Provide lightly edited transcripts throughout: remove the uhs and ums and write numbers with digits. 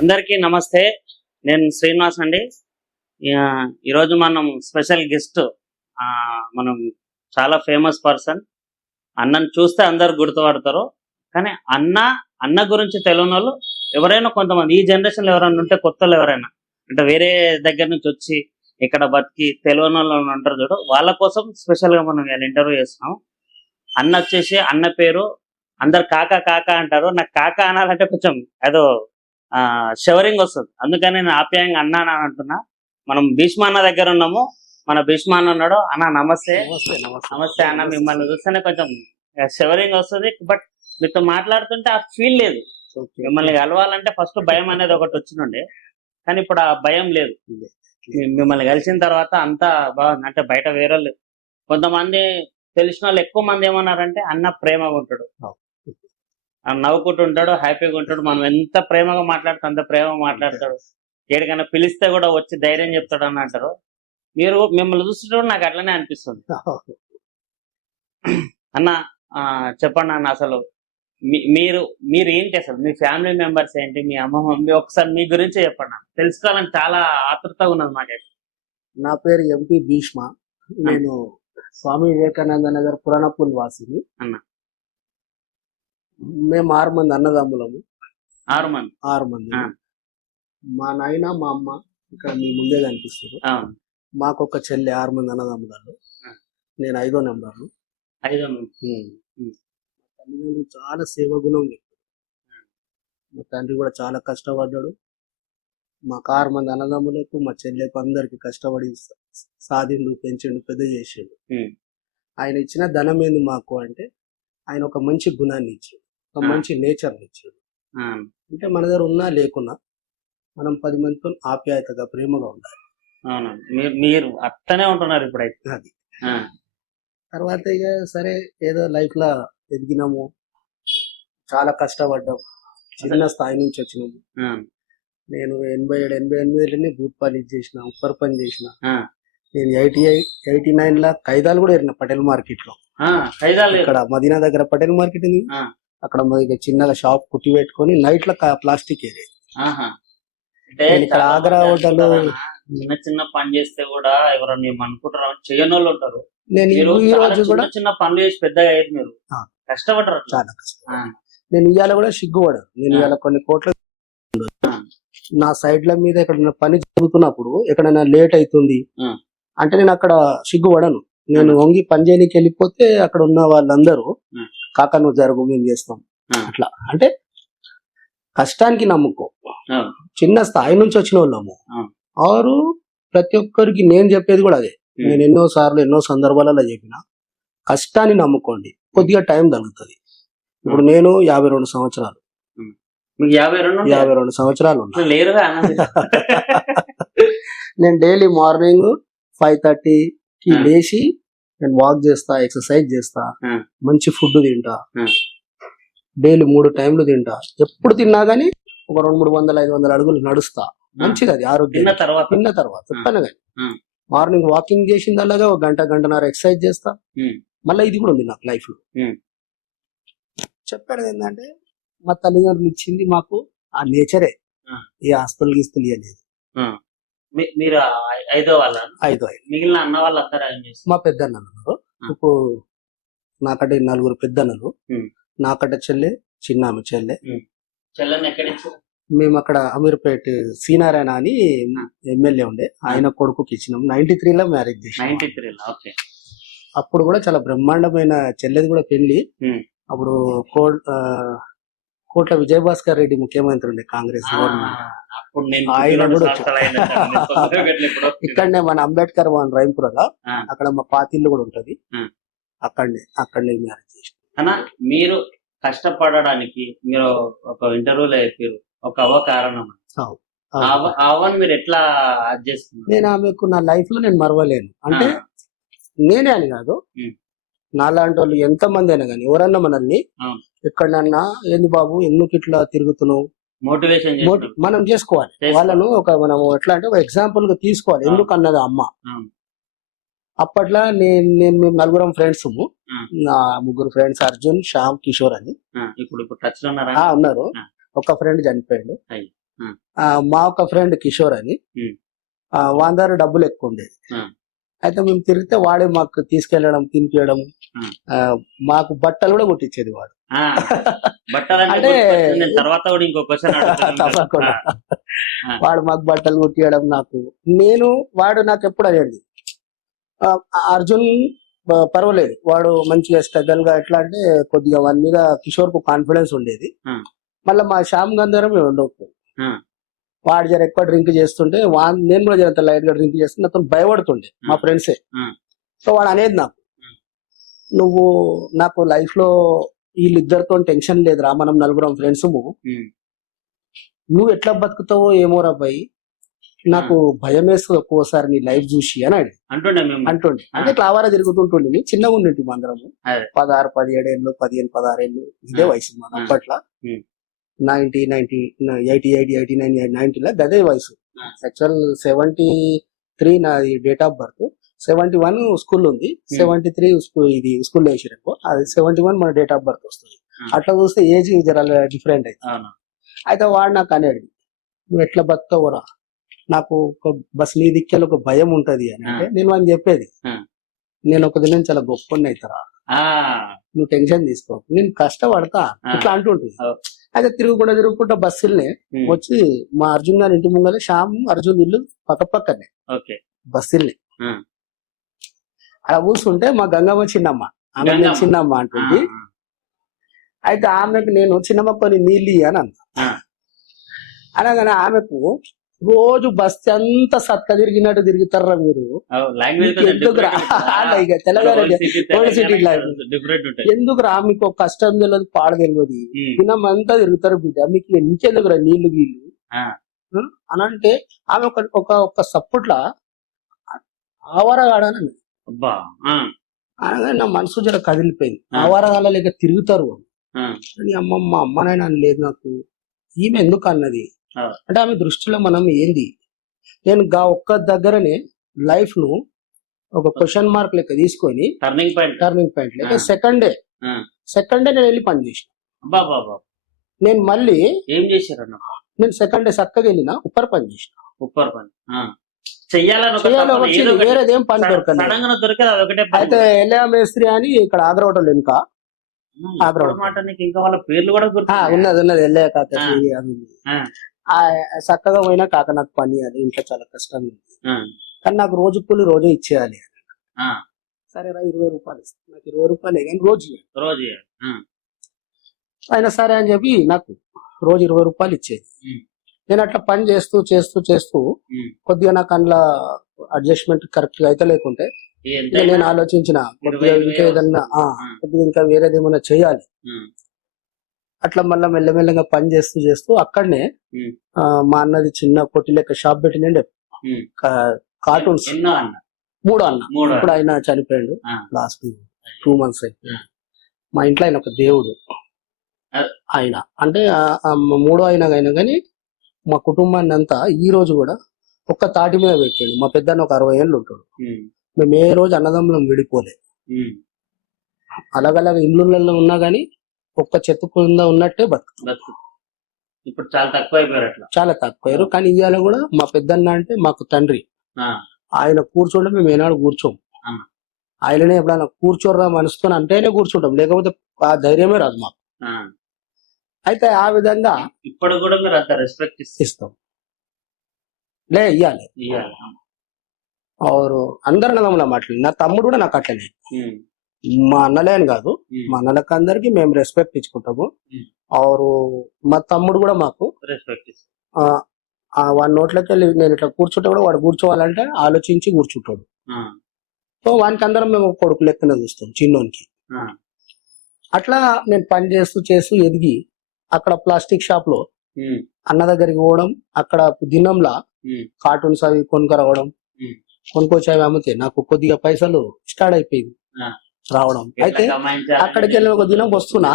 అందరికీ నమస్తే. నేను శ్రీనివాస్ అండి. ఈరోజు మనం స్పెషల్ గెస్ట్. మనం చాలా ఫేమస్ పర్సన్. అన్నను చూస్తే అందరు గుర్తుపడతారు. కానీ అన్న గురించి తెలియనోళ్ళు ఎవరైనా కొంతమంది ఈ జనరేషన్లో ఎవరైనా ఉంటే, కొత్తలు ఎవరైనా అంటే వేరే దగ్గర నుంచి వచ్చి ఇక్కడ బతికి తెలియని వాళ్ళు ఉంటారు చూడు, వాళ్ళ కోసం స్పెషల్గా మనం ఇలా ఇంటర్వ్యూ చేస్తున్నాం. అన్న వచ్చేసి, అన్న పేరు అందరు కాకా కాకా అంటారు. నాకు కాకా అనాలంటే కొంచెం ఏదో షవరింగ్ వస్తుంది. అందుకని నేను ఆప్యాయంగా అన్న అని అంటున్నా. మనం భీష్మ అన్న దగ్గర ఉన్నాము. మన భీష్మ అన్న ఉన్నాడు. అన్న నమస్తే. నమస్తే అన్న. మిమ్మల్ని చూస్తేనే కొంచెం షవరింగ్ వస్తుంది. బట్ మీతో మాట్లాడుతుంటే ఆ ఫీల్ లేదు. మిమ్మల్ని కలవాలంటే ఫస్ట్ భయం అనేది ఒకటి వచ్చినుండే, కానీ ఇప్పుడు ఆ భయం లేదు. మిమ్మల్ని కలిసిన తర్వాత అంతా బాగుంది. అంటే బయట వేరే కొంతమంది తెలిసిన వాళ్ళు ఎక్కువ మంది ఏమన్నారంటే, అన్న ప్రేమగా ఉంటాడు, నవ్వుకుంటుంటాడు, హ్యాపీగా ఉంటాడు. మనం ఎంత ప్రేమగా మాట్లాడుతాం అంత ప్రేమగా మాట్లాడతాడు. ఏడికైనా పిలిస్తే కూడా వచ్చి ధైర్యం చెప్తాడు అని అంటారు. మిమ్మల్ని చూస్తుంటే నాకు అట్లనే అనిపిస్తుంది. అన్న చెప్పండి అన్న, అసలు మీరు ఏంటి, అసలు మీ ఫ్యామిలీ మెంబర్స్ ఏంటి, మీ అమ్మ మమ్మీ, ఒకసారి మీ గురించి చెప్పండి. తెలుసుకోవాలని చాలా ఆతృతగా ఉన్నది మాట. నా పేరు ఎంపీ భీష్మ. నేను స్వామి వివేకానంద నగర్ పురాణపూల్ వాసిని. అన్న మేము 6 మంది అన్నదమ్ములము. 6 మంది. మా నాయన మా అమ్మ ఇక్కడ మీ ముందే కనిపిస్తారు. మాకు ఒక చెల్లి. 6 మంది అన్నదమ్ములలో నేను 5వ నెంబర్ను. తల్లిదండ్రులు చాలా సేవగుణం. మా తండ్రి కూడా చాలా కష్టపడ్డాడు. మాకు 6 మంది అన్నదమ్ములకు, మా చెల్లెకు అందరికి కష్టపడి సాధిండు, పెంచిండు, పెద్ద చేసిండు. ఆయన ఇచ్చిన ధనం ఏంది మాకు అంటే, ఆయన ఒక మంచి గుణాన్ని ఇచ్చాడు, ఒక మంచి నేచర్ని ఇచ్చాడు. అంటే మన దగ్గర ఉన్నా లేకున్నా మనం 10 మందితో ఆప్యాయతగా, ప్రేమగా ఉండాలి. మీరు అట్టనే ఉంటున్నారు ఇప్పుడైతే. అది తర్వాత ఇక సరే ఏదో లైఫ్ లో ఎదిగినాము, చాలా కష్టపడ్డాం, చిన్న స్థాయి నుంచి వచ్చినాము. నేను 87-88 బూత్ పని చేసిన, ఉప్పర్ పని చేసిన. నేను 89 ఖైదాలు కూడా ఎరిన పటేల్ మార్కెట్ లో. ఇక్కడ మదీనా దగ్గర పటేల్ మార్కెట్ ఉంది. అక్కడ చిన్నగా షాప్ కుట్టి పెట్టుకొని నైట్ లో ప్లాస్టిక్ ఏరియా. ఇక్కడ ఆగ్రా హోటల్ చిన్న పని చేస్తే కూడా ఎవరన్నా అనుకుంటారు, చేయని వాళ్ళు ఉంటారు. నేను ఈ రోజు కూడా చిన్న పనులు చేసి పెద్దగా అయ్యారు. మీరు కష్టపడరు, చాలా కష్టం. నేను ఇవాళ కూడా సిగ్గుపడాను. నేను ఇవాళ కొన్ని కోట్ల నా సైడ్ల మీద ఎక్కడ పని జరుగుతున్నప్పుడు ఎక్కడైనా లేట్ అవుతుంది అంటే నేను అక్కడ సిగ్గుపడను. నేను వంగి పని చేయడానికి వెళ్ళిపోతే అక్కడ ఉన్న వాళ్ళందరూ కాకా నువ్వు జరుగు, మేము చేస్తాం అట్లా. అంటే కష్టానికి నమ్ముకో. చిన్న స్థాయి నుంచి వచ్చిన వాళ్ళము. ఆరు ప్రతి ఒక్కరికి నేను చెప్పేది కూడా అదే. నేను ఎన్నో సందర్భాలలో చెప్పిన, కష్టాన్ని నమ్ముకోండి, కొద్దిగా టైం తగ్గుతుంది. ఇప్పుడు నేను 52 సంవత్సరాలు. 52 సంవత్సరాలు నేను డైలీ మార్నింగ్ 5:30కి లేచి నేను వాక్ చేస్తా, ఎక్సర్సైజ్ చేస్తా, మంచి ఫుడ్ తింటా, డైలీ 3 టైంలు తింటా. ఎప్పుడు తిన్నా గానీ ఒక 200-300-500 అడుగులు నడుస్తా. మంచిది అది, ఆరోగ్యం. తిన్న తర్వాత చెప్పాను కానీ మార్నింగ్ వాకింగ్ చేసింది, అలాగా 1 గంటన్నర ఎక్సర్సైజ్ చేస్తా. మళ్ళీ ఇది కూడా ఉంది నాకు లైఫ్ లో. చెప్పాడు ఏంటంటే, మా తల్లిదండ్రులు ఇచ్చింది మాకు ఆ నేచరే. ఈ హాస్పిటల్ గీస్తులు ఇవ్వలేదు. మీరు 5వ వాళ్ళ? 5వ. మిగిలిన అన్న వాళ్ళు అందరూ మా పెద్దన్నలు ఉన్నారు. ఇప్పుడు నాకంటే 4 పెద్దన్నలు, నాకంటే చెల్లె, చిన్న ఆమె చెల్లె. చెల్లెని ఎక్కడి? మేము అక్కడ అమీర్పేట సీనారాయణ అని ఎమ్మెల్యే ఉండే, ఆయన కొడుకుకి ఇచ్చినాం. 93లో మ్యారేజ్ చేసినాం. 93లో. ఓకే. అప్పుడు కూడా చాలా బ్రహ్మాండమైన చెల్లెది కూడా పెళ్లి. అప్పుడు కోట్ల విజయభాస్కర్ రెడ్డి ముఖ్యమంత్రి ఉండే, కాంగ్రెస్ గవర్నమెంట్. ఆయన కూడా ఇక్కడనే మన అంబేద్కర్ భవన్ రైంపురలో, అక్కడ మా పాతిల్లు కూడా ఉంటది. అక్కడనే మ్యారేజ్ చేసిన. అన్న, మీరు కష్టపడడానికి మీరు ఒక ఇంటర్వ్యూలో చెప్పారు, ఒక అవ్వ కారణం. అవ్వని మీరు ఎట్లా చేస్తున్నారు? నేను ఆమెకు నా లైఫ్ లో నేను మరవలేను. అంటే నేనే అని కాదు, నాలాంటి వాళ్ళు ఎంత మంది అయినా కానీ ఎవరన్నా మనల్ని ఎక్కడన్నా ఏంది బాబు ఎందుకు ఇట్లా తిరుగుతున్నావు, మోటివేషన్ మనం చేసుకోవాలి. వాళ్ళను మనం ఎట్లా అంటే ఒక ఎగ్జాంపుల్ గా తీసుకోవాలి. ఎందుకు అన్నది అమ్మ. అప్పట్లో మేము 4 ఫ్రెండ్స్. నా 3 ఫ్రెండ్స్ అర్జున్, శ్యామ్, కిషోర్ అని. ఇప్పుడు టచ్ లో ఉన్నారు. ఒక ఫ్రెండ్ చనిపోయాడు. Hmm. మా ఒక ఫ్రెండ్ కిషోర్ అని Hmm. వాని దగ్గర డబ్బులు ఎక్కువ ఉండేది. Hmm. అయితే మేము తిరిగితే వాడే మాకు తీసుకెళ్లడం తినిపించడం, Hmm. మాకు బట్టలు కూడా కుట్టించేది వాడు. ఆ, బట్టలంటే అంటే గుర్తుకొచ్చింది. నేను తర్వాత కూడా ఇంకో క్వశ్చన్ తప్పకుండా వాడు మాకు బట్టలు కుట్టియడం. నేను వాడు నాకు ఎప్పుడు అయ్యేది అర్జున్ పర్వాలేదు, వాడు మంచిగా స్ట్రగల్ గా ఎట్లా అంటే కొద్దిగా వాని మీద కిషోర్ కు కాన్ఫిడెన్స్ ఉండేది. Hmm. మళ్ళీ మా శ్యామ్ గంధరం ఉండవు. Hmm. వాడు జర ఎక్కువ డ్రింక్ చేస్తుంటే నేను కూడా జర లైట్ గా డ్రింక్ చేస్తుంటే నాతో భయపడుతుండే మా ఫ్రెండ్సే. Hmm. సో వాడు అనేది నాకు, నువ్వు నాకు లైఫ్ లో వీళ్ళిద్దరితో టెన్షన్ లేదురా, మనం నలుగురం ఫ్రెండ్స్, Hmm. నువ్వు ఎట్లా బతుకుతావో ఏమో రాబాయి, నాకు భయం వేస్తుంది ఒక్కోసారి నీ లైఫ్ చూసి అని అంటుండే మేము. అంటుండే. అంటే క్లావారా తిరుగుతుంటుండే, చిన్నగా ఉండేది అందరము. అదే. 16, 17 ఏళ్ళు, 15, 16 ఏళ్ళు ఇదే వయసు మన అప్పట్లో. Hmm. 88, 89, 90 గదే వయసు. Hmm. యాక్చువల్ 73 నాది డేట్ ఆఫ్ బర్త్, 71 స్కూల్ ఉంది, 73 ఇది స్కూల్ వేసిరనుకో, అది 71 మన డేట్ ఆఫ్ బర్త్ వస్తుంది. అట్లా చూస్తే ఏజ్ జర డిఫరెంట్ అయితే. అవును. అయితే వాడు నాకు అనేది, నువ్వు ఎట్లా బతుకవురా, నాకు ఒక బస్ నీ దిక్కేలో ఒక భయం ఉంటది అని అంటే నేను అని చెప్పేది, నేను ఒక దినం చాలా గొప్పని అవుతారా, ఆ, నువ్వు టెన్షన్ తీసుకో, నేను కష్టపడతా ఇట్లా అంటుంటుంది. అయితే తిరుగుకుంటా బస్సుల్ని వచ్చి మా అర్జున్ గారి ఇంటి ముంగలే శ్యామ్ అర్జున్ ఇల్లు పక్కనే ఓకే. బస్సుల్ని అలా కూర్చుంటే మా గంగమ్మ చిన్నమ్మ, ఆమె నేను చిన్నమ్మ అంటుంది. అయితే ఆమెకు నేను చిన్నమ్మ కొన్ని నీళ్ళు అని అన్నా. అనగానే ఆమెకు రోజు బస్ అంతా సత్క తిరిగినట్టు తిరుగుతారా మీరు, ఎందుకురా ఇక తెలంగాణ సిటీ ఎందుకురా, మీకు ఒక కష్టం తెలియదు పాడ తెలియదు, దినం అంతా తిరుగుతారు బిడ్డ, మీకు ఇంకెందుకురా నీళ్లు గీళ్ళు అని అంటే ఆమె ఒక సప్పుట్లా ఆవారగాడని అనగానే నా మనసు జర కదిలిపోయింది. ఆవారగాల లేక తిరుగుతారు అని అమ్మమ్మ అమ్మనైనా లేదు నాకు, ఈమె ఎందుకు అన్నది అంటే ఆమె దృష్టిలో మనం ఏంది, నేను ఒక్క దగ్గరనే లైఫ్ ను ఒక క్వశ్చన్ మార్క్ లెక్క తీసుకొని టర్నింగ్ పాయింట్ లెక్క సెకండ్ డే నేను వెళ్ళి పని చేసిన. నేను మళ్ళీ ఏం చేశారు, నేను సెకండ్ డే చక్కగా వెళ్ళిన ఉప్పర్ పని చేసిన. వేరేదేం పని దొరకలేదు. అయితే ఎల్ఏ మేస్త్రి అని ఇక్కడ ఆగ్రా హోటల్ ఇంకా ఉన్నది ఎల్ఏ కాక చక్కగా పోయినా కాక నాకు పని అది ఇంట్లో చాలా కష్టం ఉంది, కానీ నాకు రోజు కూలి రోజు ఇచ్చేయాలి. సరేరా 20 రూపాయలు ఇస్తాను, నాకు 20 రూపాయలే కానీ రోజు అయినా సరే అని చెప్పి నాకు రోజు 20 రూపాయలు ఇచ్చేది. నేను అట్లా పని చేస్తూ కొద్దిగా నాకు అందులో అడ్జస్ట్మెంట్ కరెక్ట్ గా అయితే లేకుంటే నేను ఆలోచించిన కొద్దిగా ఇంకా ఏదన్నా కొద్దిగా ఇంకా వేరేది ఏమైనా చేయాలి. అట్లా మళ్ళీ మెల్లమెల్లగా పని చేస్తూ అక్కడనే మా అన్నది చిన్న పొట్టి లెక్క షాప్ పెట్టినండి, కార్టూన్స్ 3 అన్న. ఇప్పుడు ఆయన చనిపోయాడు లాస్ట్ 2 months అయిపోయింది. మా ఇంట్లో ఆయన ఒక దేవుడు ఆయన, అంటే 3వ అయినా కానీ మా కుటుంబాన్ని అంతా ఈ రోజు కూడా ఒక్క తాటి మీద పెట్టాడు. మా పెద్ద ఒక 60 ఏళ్ళు ఉంటాడు, మేము ఏ రోజు అన్నదమ్ములం విడిపోలే. అలాగలాగా ఇళ్ళల్లో ఉన్నా గానీ ఒక్క చెత్త కింద ఉన్నట్టే బతుకు. ఇప్పుడు చాలా తక్కువ అయిపోయారు, చాలా తక్కువ. కానీ ఇవాళ కూడా మా పెద్దన్న అంటే మాకు తండ్రి, ఆయన కూర్చోండి మేము ఏనాడు కూర్చోం. ఆయననే ఎప్పుడైనా కూర్చోర్రా మనసుతో అంటేనే కూర్చుంటాం, లేకపోతే ఆ ధైర్యమే రాదు మాకు. అయితే ఆ విధంగా ఇప్పుడు కూడా మీరు అంత రెస్పెక్ట్ ఇస్తాం, ఇయ్యాలి. అందరు అన్నదమ్ముల మాటలు, నా తమ్ముడు కూడా నాకు అట్లనే, మా అన్నలే అని కాదు, మా అన్నలకు అందరికి మేము రెస్పెక్ట్ ఇచ్చుకుంటాము. మా తమ్ముడు కూడా మాకు రెస్పెక్ట్, వాడి నోట్లోకి వెళ్ళి నేను ఇట్లా కూర్చుంటే కూడా వాడు కూర్చోవాలంటే ఆలోచించి కూర్చుంటాడు. సో వానికి అందరం మేము కొడుకు లెక్కన చూస్తాం చిన్నోనికి. అట్లా నేను పని చేస్తూ ఎదిగి అక్కడ ప్లాస్టిక్ షాప్ లో అన్న దగ్గరికి పోవడం, అక్కడ దినంలా కార్టూన్స్ అవి కొనుక్కరావడం, కొనుక్కొచ్చి అవి అమ్మితే నాకు కొద్దిగా పైసలు స్టార్ట్ అయిపోయింది రావడం. అయితే అక్కడికి వెళ్ళి ఒక దినం వస్తున్నా,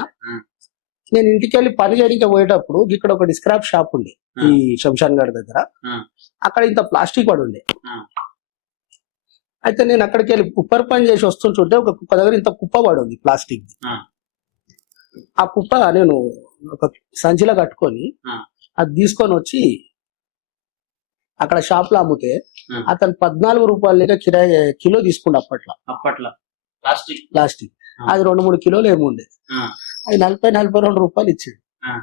నేను ఇంటికి వెళ్ళి పని చేయడానికి పోయేటప్పుడు ఇక్కడ ఒక స్క్రాప్ షాప్ ఉంది ఈ శంషాన్ గఢ్ దగ్గర, అక్కడ ఇంత ప్లాస్టిక్ పడి ఉండే. అయితే నేను అక్కడికి వెళ్ళి కుప్పర్ పని చేసి వస్తుంటుంటే ఒక కుక్క దగ్గర ఇంత కుప్ప పడి ఉంది ప్లాస్టిక్. ఆ కుప్ప నేను ఒక సంచిలో కట్టుకొని అది తీసుకొని వచ్చి అక్కడ షాప్ లో అమ్మితే ఆ. అతను 14 రూపాయలు లేక కిరాయి కిలో తీసుకుంటే అప్పట్లో అప్పట్లో ప్లాస్టిక్. ప్లాస్టిక్. ఆ. అది 2-3 కిలోలు ఏముండేది. ఆ, అది 40-42 రూపాయలు ఇచ్చాడు. ఆ.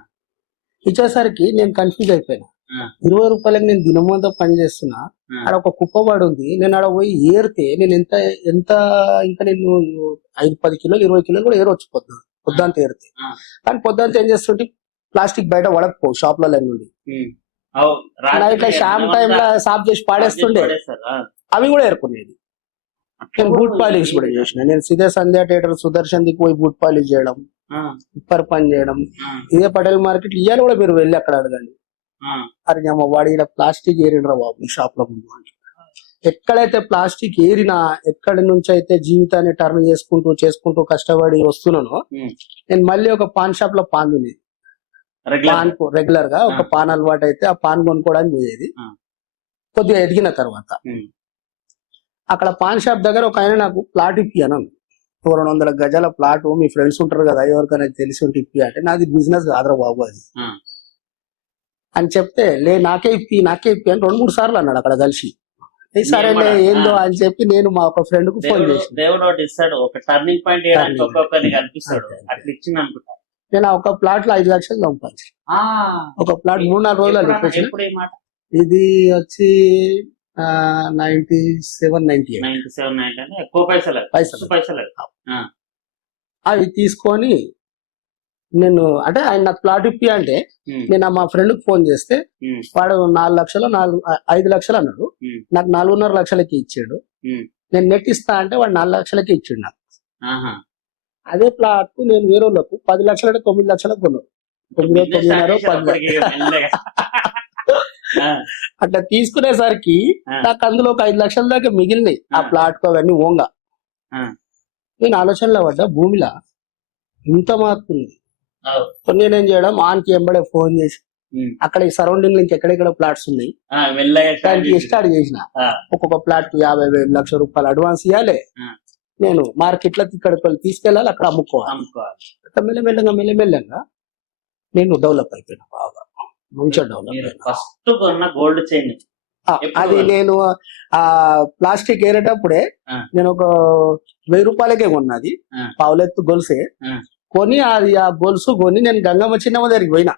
ఇచ్చేసరికి నేను కన్ఫ్యూజ్ అయిపోయినా. ఆ. 20 రూపాయలకి నేను దినమంతా పని చేస్తున్నా, ఆ. ఆడ ఒక కుప్పవాడు ఉంది, నేను ఆడ పోయి ఏరితే నేను ఎంత ఎంత ఇంకా నేను 5-10 కిలోలు 20 కిలోలు కూడా ఏరవచ్చు పొద్దంతా ఏరితే. ఆ. కానీ పొద్దంతా ఏం చేస్తుంటే ప్లాస్టిక్ బయట వడకపో షాప్ల నుండి ఉమ్. అవు, రాత్రి ఇట్లా షామ్ టైమ్ లో సాఫ్ చేసి పాడేస్తుండే, పడేస్తారు. ఆ, అవి కూడా ఏరుకునేది. అట్లా నేను బూట్ పాలిష్ కూడా చేసిన. నేను సీదే సంధ్యా థియేటర్ సుదర్శన్ దిక్కు పోయి బూట్ పాలిష్ చేయడం, ఆ, ఉప్పర్ పని చేయడం. ఆ, ఇదే పటేల్ మార్కెట్ ఇయ్యాలి కూడా మీరు వెళ్ళి అక్కడ అడగండి. ఆ. అరే అమ్మ వాడి ఇలా ప్లాస్టిక్ ఏరినరా బాబు ఈ షాప్ లో ముందు అంటే. ఎక్కడైతే ప్లాస్టిక్ ఏరినా, ఎక్కడి నుంచి అయితే జీవితాన్ని టర్న్ చేసుకుంటూ కష్టపడి వస్తున్నానో, ఉమ్. నేను మళ్ళీ ఒక పాన్ షాప్ లో పాన్ తినేది. రెగ్యులర్. పాన్ రెగ్యులర్ గా ఒక ఆ. పాన్ అలవాటు అయితే ఆ పాన్ కొనుక్కోవడానికి పోయేది. ఆ. కొద్దిగా ఎదిగిన తర్వాత ఉమ్. అక్కడ పాన్ షాప్ దగ్గర ఒక ఆయన నాకు ప్లాట్ ఇప్పి అన్నాను. 200 గజాల ప్లాట్, మీ ఫ్రెండ్స్ ఉంటారు కదా ఎవరికైనా తెలిసి ఉంటే ఇప్పి అంటే, నాది బిజినెస్ కాదురా బాబు అది ఆ. అని చెప్తే, నాకే ఇప్పి అని 2-3 సార్లు అన్నాడు అక్కడ కలిసి. సరేలే ఏమన్నా? ఏందో ఆ. అని చెప్పి నేను మా ఒక ఫ్రెండ్ కు ఫోన్ చేసిన. దేవుడు ఒకటి ఇస్తాడు, ఒక టర్నింగ్ పాయింట్ వేయడానికి Turning. ఒక్కొక్కరికి కనిపిస్తాడు. అంతే. అట్లా ఇచ్చింది అనుకుంటా. నేను ఆ ఒక ప్లాట్ లో 5 లక్షలు సంపాదించాను. ఆ, ఒక ప్లాట్ 3-4 రోజులు ఎప్పుడన్నా- అనిపించిన. ఎప్పుడు ఈ మాట? ఇది వచ్చి 97-98. 97, 90 అంటే ఎక్కువ పైసలు. పైసలు. పైసలు. ఆ, అవి తీసుకొని నేను అంటే ఆయన నాకు ప్లాట్ ఇప్పి అంటే, ఉమ్. నేను మా ఫ్రెండ్ కు ఫోన్ చేస్తే ఉమ్. వాడు 5 లక్షలు అన్నాడు. ఉమ్. నాకు 4.5 లక్షలకి ఇచ్చాడు. ఉమ్. నేను నెట్ ఇస్తా అంటే వాడు 4 లక్షలకి ఇచ్చాడు నాకు. ఆహా. అదే ప్లాట్ కు నేను వేరే వాళ్ళకు 10 లక్షలు అంటే 9 లక్షలకు కొన్నాను. 9, బిజినెస్ 9.5, స్టార్ట్ 10. చేసేటప్పటికి మెల్లగా. ఆ, అట్లా తీసుకునేసరికి ఆ. నాకు అందులో ఒక 5 లక్షల దాకా మిగిలినాయి ఆ ఆ. ప్లాట్ కు అవన్నీ ఓంగా. ఆ. నేను ఆలోచనలో పడ్డా, భూమిలో ఇంత మార్పు ఉంది. అవు. కొన్ని నేనేం చేయడం, ఆన్కి ఎంబడే ఫోన్ చేసి ఉమ్. అక్కడ ఈ సరౌండింగ్ లో ఇంకెక్కడెక్కడ ప్లాట్స్ ఉన్నాయి ఆ, మెల్లగా స్టార్ట్ దానికి చేసి. స్టార్ట్ చేసిన. ఆ, ఒక్కొక్క ప్లాట్ 50,000 లక్ష రూపాయలు అడ్వాన్స్ ఇవ్వాలి. ఆ. నేను మార్కెట్ లో ఇక్కడికి తీసుకెళ్ళాలి, అక్కడ అమ్ముకోవాలి. అమ్ముకోవాలి. అట్లా మెల్లమెల్లగా నేను డెవలప్ అయిపోయినా, బాగా మంచిగా డెవలప్ మీరు అయినా. ఫస్ట్ కొన్న గోల్డ్ చైన్ ఎప్పుడు అది కొన్నారు? నేను ఆ ప్లాస్టిక్ ఏరేటప్పుడే ఆ. నేను ఒక 1000 రూపాయలకే కొన్నది. ఆ. పావులెత్తు గొలుసే ఆ. కొని, అది ఆ గొలుసు కొని నేను గంగమ్మ చిన్నమ్మ దగ్గరికి పోయినా.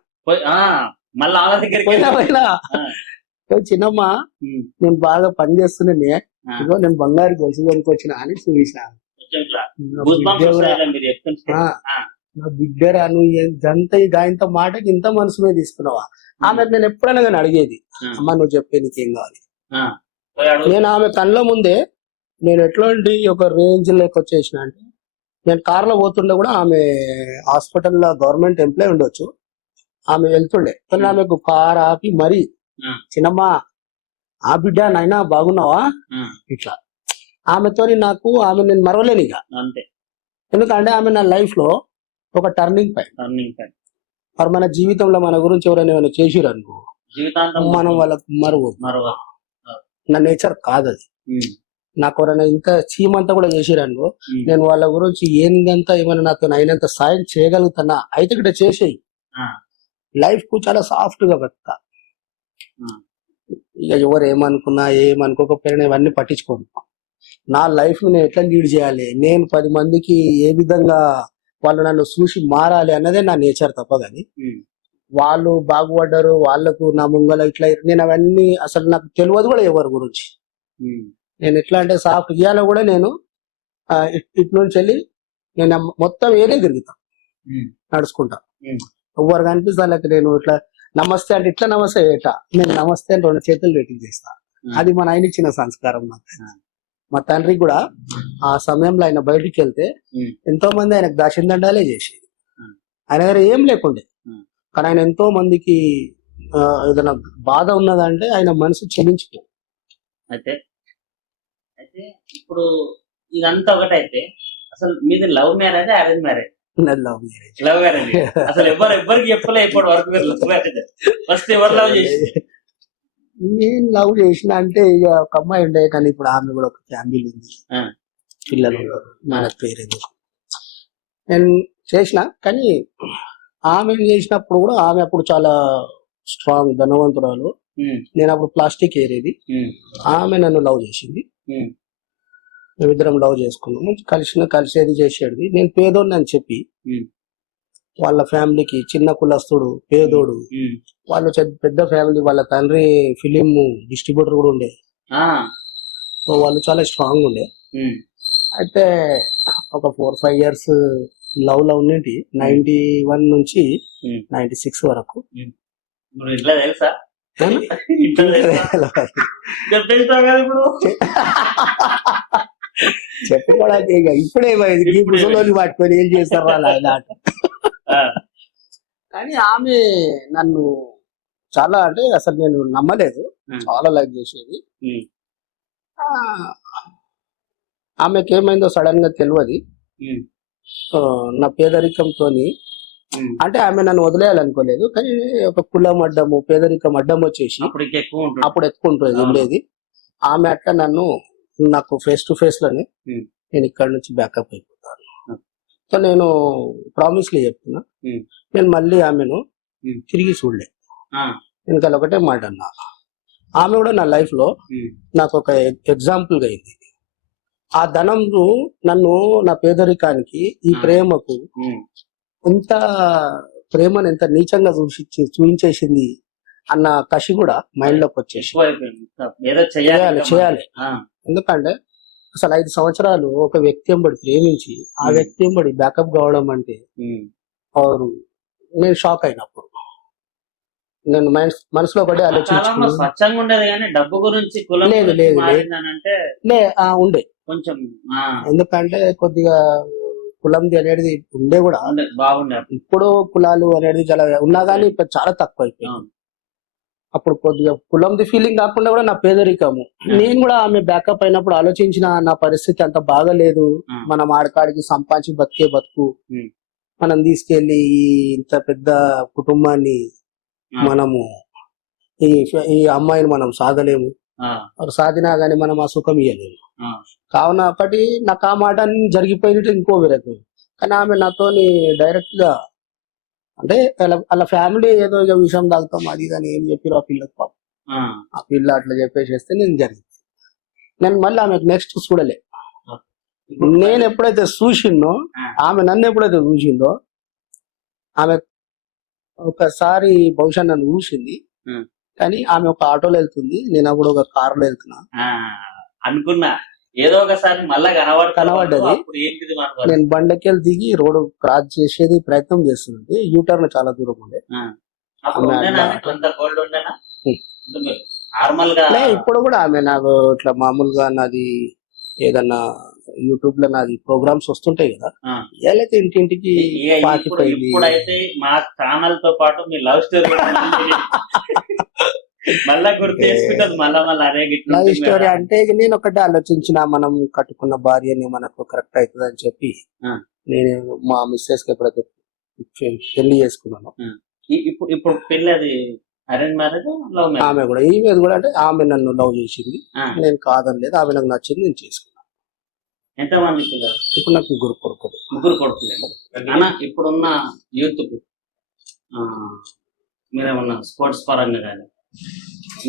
మళ్ళీ ఆమె దగ్గరికి పోయినా ఆ. "ఓ చిన్నమ్మ, ఉమ్. నేను బాగా పని చేస్తున్నానే, ఆ. ఇదిగో నేను బంగారు గొలుసు కొనుక్కొచ్చిన అని చూపించిన. కొంచెం ఇట్లా నా goose bumps బిడ్డరా, వస్తాయి ఇలా మీరు చెప్తుంటే. ఆ, ఆ. నా బిడ్డరా, నువ్వు ఇంత మాటకి ఇంత మనసు మీద తీసుకున్నావా? ఆమె నేను ఎప్పుడైనా కానీ అడిగేది, ఆ. అమ్మ నువ్వు చెప్పే నీకేం కావాలి. ఆ. పోయి అడుగు. నేను ఆమె కళ్ళ ముందే నేను ఎట్లాంటి ఒక రేంజ్ లోకి వచ్చేసిన అంటే, నేను కార్లో పోతుండే కూడా, ఆమె హాస్పిటల్లో గవర్నమెంట్ ఎంప్లాయ్ ఉండొచ్చు, ఆమె వెళ్తుండే కానీ ఆమెకు కార్ ఆపి మరీ, ఆ. చిన్నమ్మా ఆ బిడ్డ నాయనా బాగున్నావా ఆ. ఇట్లా. ఆమెతోని నాకు నేను మరవలేను ఇక. అంతే. ఎందుకంటే ఆమె నా లైఫ్ లో ఒక టర్నింగ్ పాయింట్. Turning point. మరి మన జీవితంలో మన గురించి ఎవరైనా ఏమైనా చేసిరు అనుకో, జీవితాంతం మనం వాళ్ళకు మరువు. మరొక. నా నేచర్ కాదు అది. ఉమ్. నాకు ఎవరైనా ఇంత చీమంతా కూడా చేసిరనుకో, ఉమ్. నేను వాళ్ళ గురించి ఏందంతా ఏమైనా నాతో అయినంత సాయం చేయగలుగుతానా అయితే ఇక్కడ చేసేయి. ఆ. లైఫ్ కు చాలా సాఫ్ట్ గా బతుకుతా. ఆ. ఇక ఎవరు ఏమనుకోకపోయినా ఇవన్నీ పట్టించుకోను. నా లైఫ్ నేను ఎట్లా లీడ్ చేయాలి, నేను 10 మందికి ఏ విధంగా వాళ్ళు నన్ను చూసి మారాలి అన్నదే నా నేచర్ తప్ప. కానీ ఉమ్. వాళ్ళు బాగుపడ్డారు, వాళ్ళకు నా ముంగల ఇట్లా, నేను అవన్నీ అసలు నాకు తెలియదు కూడా ఎవరి గురించి. ఉమ్. నేను ఎట్లా అంటే సాఫ్ట్ ఇయ్యాలో కూడా నేను ఇటు నుంచి వెళ్ళి నేను మొత్తం ఏరే తిరుగుతా, ఉమ్. నడుచుకుంటా. ఉమ్. ఎవరు కనిపిస్తే వాళ్ళకి నేను ఇట్లా నమస్తే అంటే ఇట్లా నమస్తే ఏటా, నేను నమస్తే అని 2 చేతులు పెట్టి చేస్తా. అది మా నాయన ఇచ్చిన సంస్కారం నాకు. మా తండ్రి కూడా ఆ సమయంలో ఆయన బయటికి వెళ్తే ఉమ్. ఎంతో మంది ఆయనకు దాచిందండాలే చేసేది. ఉమ్. ఆయన దగ్గర ఏం లేకుండే, ఉమ్. కానీ ఆయన ఎంతో మందికి ఏదైనా బాధ ఉన్నదంటే ఆయన మనసు చెల్లించిపో. అయితే అయితే ఇప్పుడు ఇదంతా ఒకటైతే, అసలు మీది love marriage arrange marriage? Love marriage. Love marriage. అసలు ఎవ్వరికి చెప్పలే ఇప్పటి వరకు మీరు లవ్ మ్యారేజ్. ఫస్ట్ ఎవరు లవ్ చేసి? నేను లవ్ చేసిన అంటే ఇక ఒక అమ్మాయి ఉండే, కానీ ఇప్పుడు ఆమె కూడా ఒక ఫ్యామిలీ ఉంది, ఆ. పిల్లలు ఉన్నారు, మనకు పేరు నేను చేసిన. కానీ ఆమె చేసినప్పుడు కూడా ఆమె అప్పుడు చాలా స్ట్రాంగ్ ధనవంతురాలు. ఉమ్, నేను అప్పుడు ప్లాస్టిక్ ఏరేది. ఉమ్, ఆమె నన్ను లవ్ చేసింది. ఉమ్, మేమిద్దరం లవ్ చేసుకున్నాము. కలిసేది చేసేది. నేను పేదోడిని అని చెప్పి ఉమ్, వాళ్ళ ఫ్యామిలీకి చిన్న కులస్తుడు పేదోడు, ఉమ్. వాళ్ళు పెద్ద ఫ్యామిలీ, వాళ్ళ తండ్రి ఫిలిం డిస్ట్రిబ్యూటర్ కూడా ఉండే. ఆ, సో వాళ్ళు చాలా స్ట్రాంగ్ ఉండే. ఉమ్, అయితే ఒక 4-5 years లవ్ ఉన్నింటి. 91 నుంచి ఉమ్, 96 వరకు. ఉమ్. ఇప్పుడు ఇట్లా తెలుసా? ఇట్లా తెలుసా? చెప్పేస్తావు కదా ఇప్పుడు. చెప్పుకోవడానికి ఇక ఇప్పుడే ఈ ముసలోని పట్టుకొని ఏం చేస్తారు వాళ్ళు ఆయన ఆట. ఆ, కానీ ఆమె నన్ను చాలా, అంటే అసలు నేను నమ్మలేదు. ఉమ్, చాలా లైక్ చేసేది. ఉమ్, ఆ, ఆమెకి ఏమైందో సడన్ గా తెలియదు. ఉమ్, నా పేదరికంతోని, ఉమ్. అంటే ఆమె నన్ను వదిలేయాలనుకోలేదు, కానీ ఒక కులం అడ్డము పేదరికం అడ్డం వచ్చేసి అప్పుడు ఇంకా ఎక్కువ ఉంటుంది. అప్పుడు ఎత్తుకుంటుంది ఉండేది. ఆమె అట్లా నాకు ఫేస్ టు ఫేస్ లోనే ఉమ్, నేను ఇక్కడ నుంచి బ్యాకప్ అయిపోతాను. ఉమ్, సో నేను ప్రామిస్లీ చెప్తున్నా, ఉమ్, నేను మళ్ళీ ఆమెను ఉమ్. తిరిగి చూడలే. ఆ, వెనకాల ఒకటే మాట అన్నా. ఆమె కూడా నా లైఫ్ లో ఉమ్, నాకు ఒక ఎగ్జాంపుల్ గా అయింది. ఆ ధనం నన్ను నా పేదరికానికి, ఈ ప్రేమకు ఉమ్. ఎంత ప్రేమను ఎంత నీచంగా చూపించేసింది అన్న కసి కూడా మైండ్ లోకి వచ్చేసి ఎక్కువ అయిపోయింది. ఏదో చెయ్యాలి ఇంకా చేయాలి. ఆ, ఎందుకంటే అసలు 5 సంవత్సరాలు ఒక వ్యక్తి ఎంబడి ప్రేమించి ఆ వ్యక్తి ఎంబడి బ్యాకప్ కావడం అంటే ఉమ్. వారు, నేను షాక్ అయినప్పుడు నేను మనసులో పడి ఆ కాలంలో ఆలోచించుకున్నాను. స్వచ్ఛంగా ఉండేది కానీ డబ్బు గురించి కులం లేదు, గురించి లేదు, మారిందనంటే ఉండే. కొంచెం ఆ, ఎందుకంటే కొద్దిగా కులంది అనేది ఉండే కూడా. బాగుండే. ఇప్పుడు కులాలు అనేది చాలా ఉన్నా కానీ ఇప్పుడు చాలా తక్కువ అయిపోయింది. అవును. అప్పుడు కొద్దిగా కులంది ఫీలింగ్ కాకుండా కూడా నా పేదరికము, నేను కూడా ఆమె బ్యాకప్ అయినప్పుడు ఆలోచించిన నా పరిస్థితి అంత బాగలేదు. ఆ. మనం ఆడకాడికి సంపాదించి బతికే బతుకు, ఉమ్. మనం తీసుకెళ్లి ఇంత పెద్ద కుటుంబాన్ని ఆ. మనము ఈ ఈ అమ్మాయిని మనం సాధలేము. ఆ, వారు సాధినా గానీ మనం ఆ సుఖం ఇయ్యలేము. ఆ, కావున ఒకటి నాకు ఆ మాట జరిగిపోయినట్టు ఇంకో విరకం. కానీ ఆమె నాతోని డైరెక్ట్ గా, అంటే వాళ్ళ ఫ్యామిలీ ఏదో ఇక విషయం తాగుతాం అది ఇది అని ఏం చెప్పారు ఆ పిల్లకి. పాపం ఆ, ఆ పిల్ల అట్లా చెప్పేసేస్తే నేను జరిగింది. నేను మళ్ళీ ఆమెకు నెక్స్ట్ చూడలే. ఇప్పుడు నేను ఎప్పుడైతే చూసిందో, ఆమె నన్ను ఎప్పుడైతే చూసిందో, ఆమె ఒకసారి బహుశా నన్ను చూసింది. ఉమ్. కానీ ఆమె ఒక ఆటోలో వెళ్తుంది, నేను అప్పుడు ఒక కారులో వెళ్తున్నా. ఆ, అనుకున్నా ఏదో ఒకసారి మళ్ళా కనబడ్డది. అప్పుడు ఏంటిది మనకు. నేను బండకెళ్ళి దిగి రోడ్డు క్రాస్ చేసేది ప్రయత్నం చేస్తుంది. యూటర్న్ చాలా దూరం ఉండే. ఆ, అప్పుడు ఆమె ఉండేనా అట్లా- కొంత గోల్డ్ ఉండేనా ఉమ్. నార్మల్ గా? ఇప్పుడు కూడా ఆమె నాకు ఇట్లా మామూలుగా నాది ఏదన్నా యూట్యూబ్ లో నాది ప్రోగ్రామ్స్ వస్తుంటాయి కదా, ఆ. ఏలైతే ఇంటింటికి పాకిపోయింది. ఇప్పుడైతే మా ఛానల్ తో పాటు మీ లవ్ స్టోరీ మళ్ళా గుర్తు చేసుకుంటుంది. మళ్ళా అదే గిట్ల లవ్ ఉంటుంది స్టోరీ కదా. అంటే ఇక నేను ఒకటే ఆలోచించిన, మనం కట్టుకున్న భార్యని మనకు కరెక్ట్ అవుతుంది అని చెప్పి ఆ. నేను మా మిస్సెస్ కి ఎప్పుడైతే పెళ్లి చేసుకున్నాను. ఇప్పుడు ఇప్పుడు పెళ్లి అది అరేంజ్ మ్యారేజ్ లవ్ మ్యారేజ్? ఆమె కూడా ఈమె కూడా, అంటే ఆమె నన్ను లవ్ చేసింది, నేను కాదనలేదు. ఆమె నాకు నచ్చింది, నేను చేసుకున్నాను. ఎంత మంది పిల్లలు? ఇప్పుడు నాకు ముగ్గురు కొడుకులు. ముగ్గురు కొడుకులేము అన్న. ఇప్పుడున్న యూత్ కు మీరేమన్నా స్పోర్ట్స్ పరంగా కానీ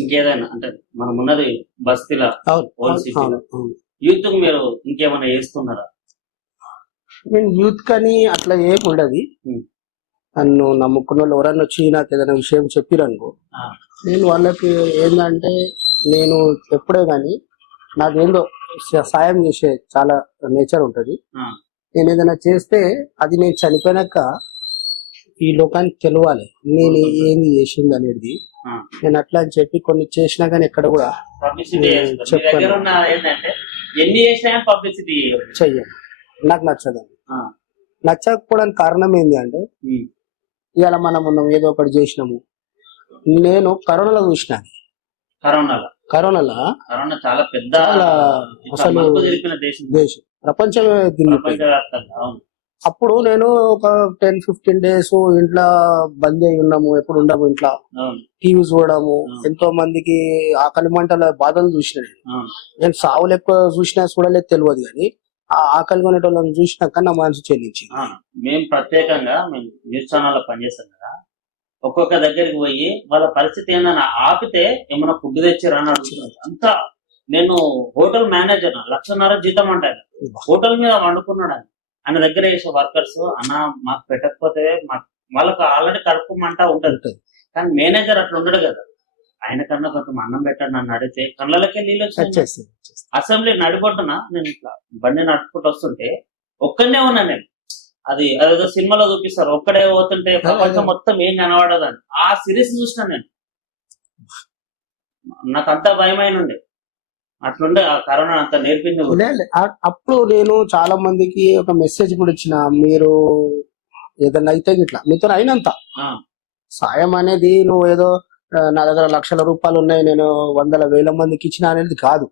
ఇంకేదైనా, అంటే మనం ఉన్నది బస్తీలా అవును, ఓల్డ్ అవును, సిటీలో, అవును. యూత్ కు మీరు ఇంకేమైనా చేస్తున్నారా? నేను యూత్ కని అట్లా ఏమి ఉండదు. ఉమ్. నన్ను నమ్ముకున్న వాళ్ళు ఎవరన్నా వచ్చి నాకు ఏదైనా విషయం చెప్పిరనుకో, ఆ, నేను వాళ్ళకి ఏంటంటే, నేను ఎప్పుడే గాని నాకేందో సాయం చేసే చాలా నేచర్ ఉంటది. ఆ, నేను ఏదైనా చేస్తే అది నేను చనిపోయినాక ఈ లోకానికి తెలవాలి నేను ఏంది చేసింది అనేది. ఆ. నేను అట్లా అని చెప్పి కొన్ని చేసినా గానీ ఎక్కడ కూడా పబ్లిసిటీ చేస్తారు. మీ దగ్గర ఉన్న ఏంటంటే ఎన్ని చేసినా పబ్లిసిటీ చెయ్యను, నాకు నచ్చదు. నచ్చకపోవడానికి కారణం ఏంటి అంటే, ఇవాళ మనం ఉన్నాం ఏదో ఒకటి చేసినాము. నేను కరోనాలో చూసిన, కరోనాలో కరోనా చాలా పెద్ద అసలు మలుపు తిరిగిన దేశం ప్రపంచమే తిరిగిపోయింది. ప్రపంచవ్యాప్తంగా. అవును. అప్పుడు నేను ఒక 10-15 days ఇంట్లో బంద్ అయి ఉన్నాము, ఎప్పుడు ఉండము ఇంట్లో, అవును, టీవీ చూడము. ఎంతో మందికి ఆకలి మంటల బాధలు చూసిన నేను సావులు ఎక్కువ చూసినా చూడలేదు తెలియదు, కానీ ఆ ఆకలి కొనేటోళ్ళని చూసినాక నా మనసు చెల్లించింది. మేము ప్రత్యేకంగా మేము న్యూస్ ఛానల్ లో పనిచేస్తాం కదా, ఒక్కొక్క దగ్గరికి పోయి వాళ్ళ పరిస్థితి ఏందని ఆపితే ఏమన్నా ఫుడ్ తెచ్చిరా అని అడుగుతున్నారు. అంతా నేను హోటల్ మేనేజర్ 1,50,000 జీతం అంటాను. హోటల్ మీద వండుకున్నాడు ఆయన దగ్గర వేసే వర్కర్స్ అన్న మాకు పెట్టకపోతే వాళ్ళకి ఆల్రెడీ కడుపు మంట ఉంటది, కానీ మేనేజర్ అట్లా ఉండడు కదా. ఆయన కన్నా కొంచెం అన్నం పెట్టండి నన్ను అడిగితే కళ్ళకే నీళ్ళు వచ్చాయి. అసెంబ్లీ నడిపొట్టున నేను ఇట్లా బండి నడుపుకుంటూ వస్తుంటే ఒక్కనే ఉన్నా నేను. అదేదో సినిమాలో చూపిస్తారు, ఒక్కడే పోతుంటే ప్రపంచం మొత్తం ఏం కనబడదని. ఆ సిరీస్ చూసిన నేను, నాకు అంత భయమైన ఉండే. అట్లుండే ఆ కరోనా అంత నేర్పింది. అప్పుడు నేను చాలా మందికి ఒక మెసేజ్ కూడా ఇచ్చిన, మీరు ఏదన్నా అయితే ఇట్లా మీతో అయినంత సాయం అనేది నువ్వు ఏదో నా దగ్గర లక్షల రూపాయలు ఉన్నాయి నేను 100,000 మందికి ఇచ్చిన అనేది కాదు.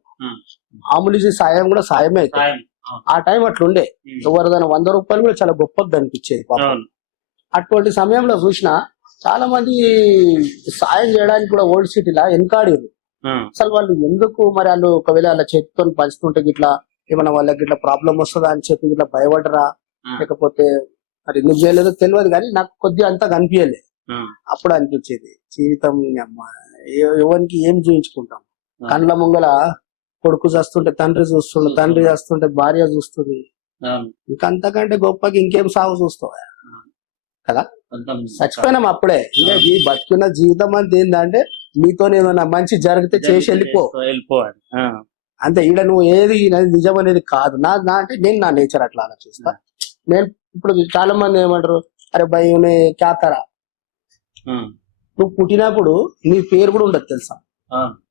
మామూలు సాయం కూడా సాయమే అవుతుంది. ఆ టైం అట్లుండే, ఎవరిదైనా 100 రూపాయలు కూడా చాలా గొప్పగా కనిపించేది పాపం. అటువంటి సమయంలో చూసిన చాలా మంది సాయం చేయడానికి కూడా ఓల్డ్ సిటీలా వెనకాడేది. అసలు వాళ్ళు ఎందుకు మరి వాళ్ళు ఒకవేళ వాళ్ళ చేతితో పంచుతుంటే ఇట్లా ఏమన్నా వాళ్ళకి ఇట్లా ప్రాబ్లం వస్తుందా అని చెప్పి ఇట్లా భయపడరా, లేకపోతే మరి ఎందుకు చేయలేదో తెలియదు, కానీ నాకు కొద్దిగా అంతా కనిపించలేదు. అప్పుడు అనిపించేది జీవితం ఎవరికి ఏం చూయించుకుంటాం. కండ్ల ముంగల కొడుకు చేస్తుంటే తండ్రి చూస్తుండే, తండ్రి చేస్తుంటే భార్య చూస్తుంది, ఇంకంతకంటే గొప్పగా ఇంకేం సాగు చూస్తావు కదా. చచ్చిపోయినాం అప్పుడే. ఇంకా ఈ బతికున్న జీవితం అంతా ఏంటంటే మీతో ఏదైనా మంచి జరిగితే చేసి వెళ్ళిపోవాలి అంతే. ఈడ నువ్వు ఏది నిజం అనేది కాదు. నా అంటే నేను నా నేచర్ అట్లా ఆలోచిస్తా. నేను ఇప్పుడు చాలా మంది ఏమంటారు, అరే భయ్ క్యా కరా, నువ్వు పుట్టినప్పుడు నీ పేరు కూడా ఉండదు తెలుసా.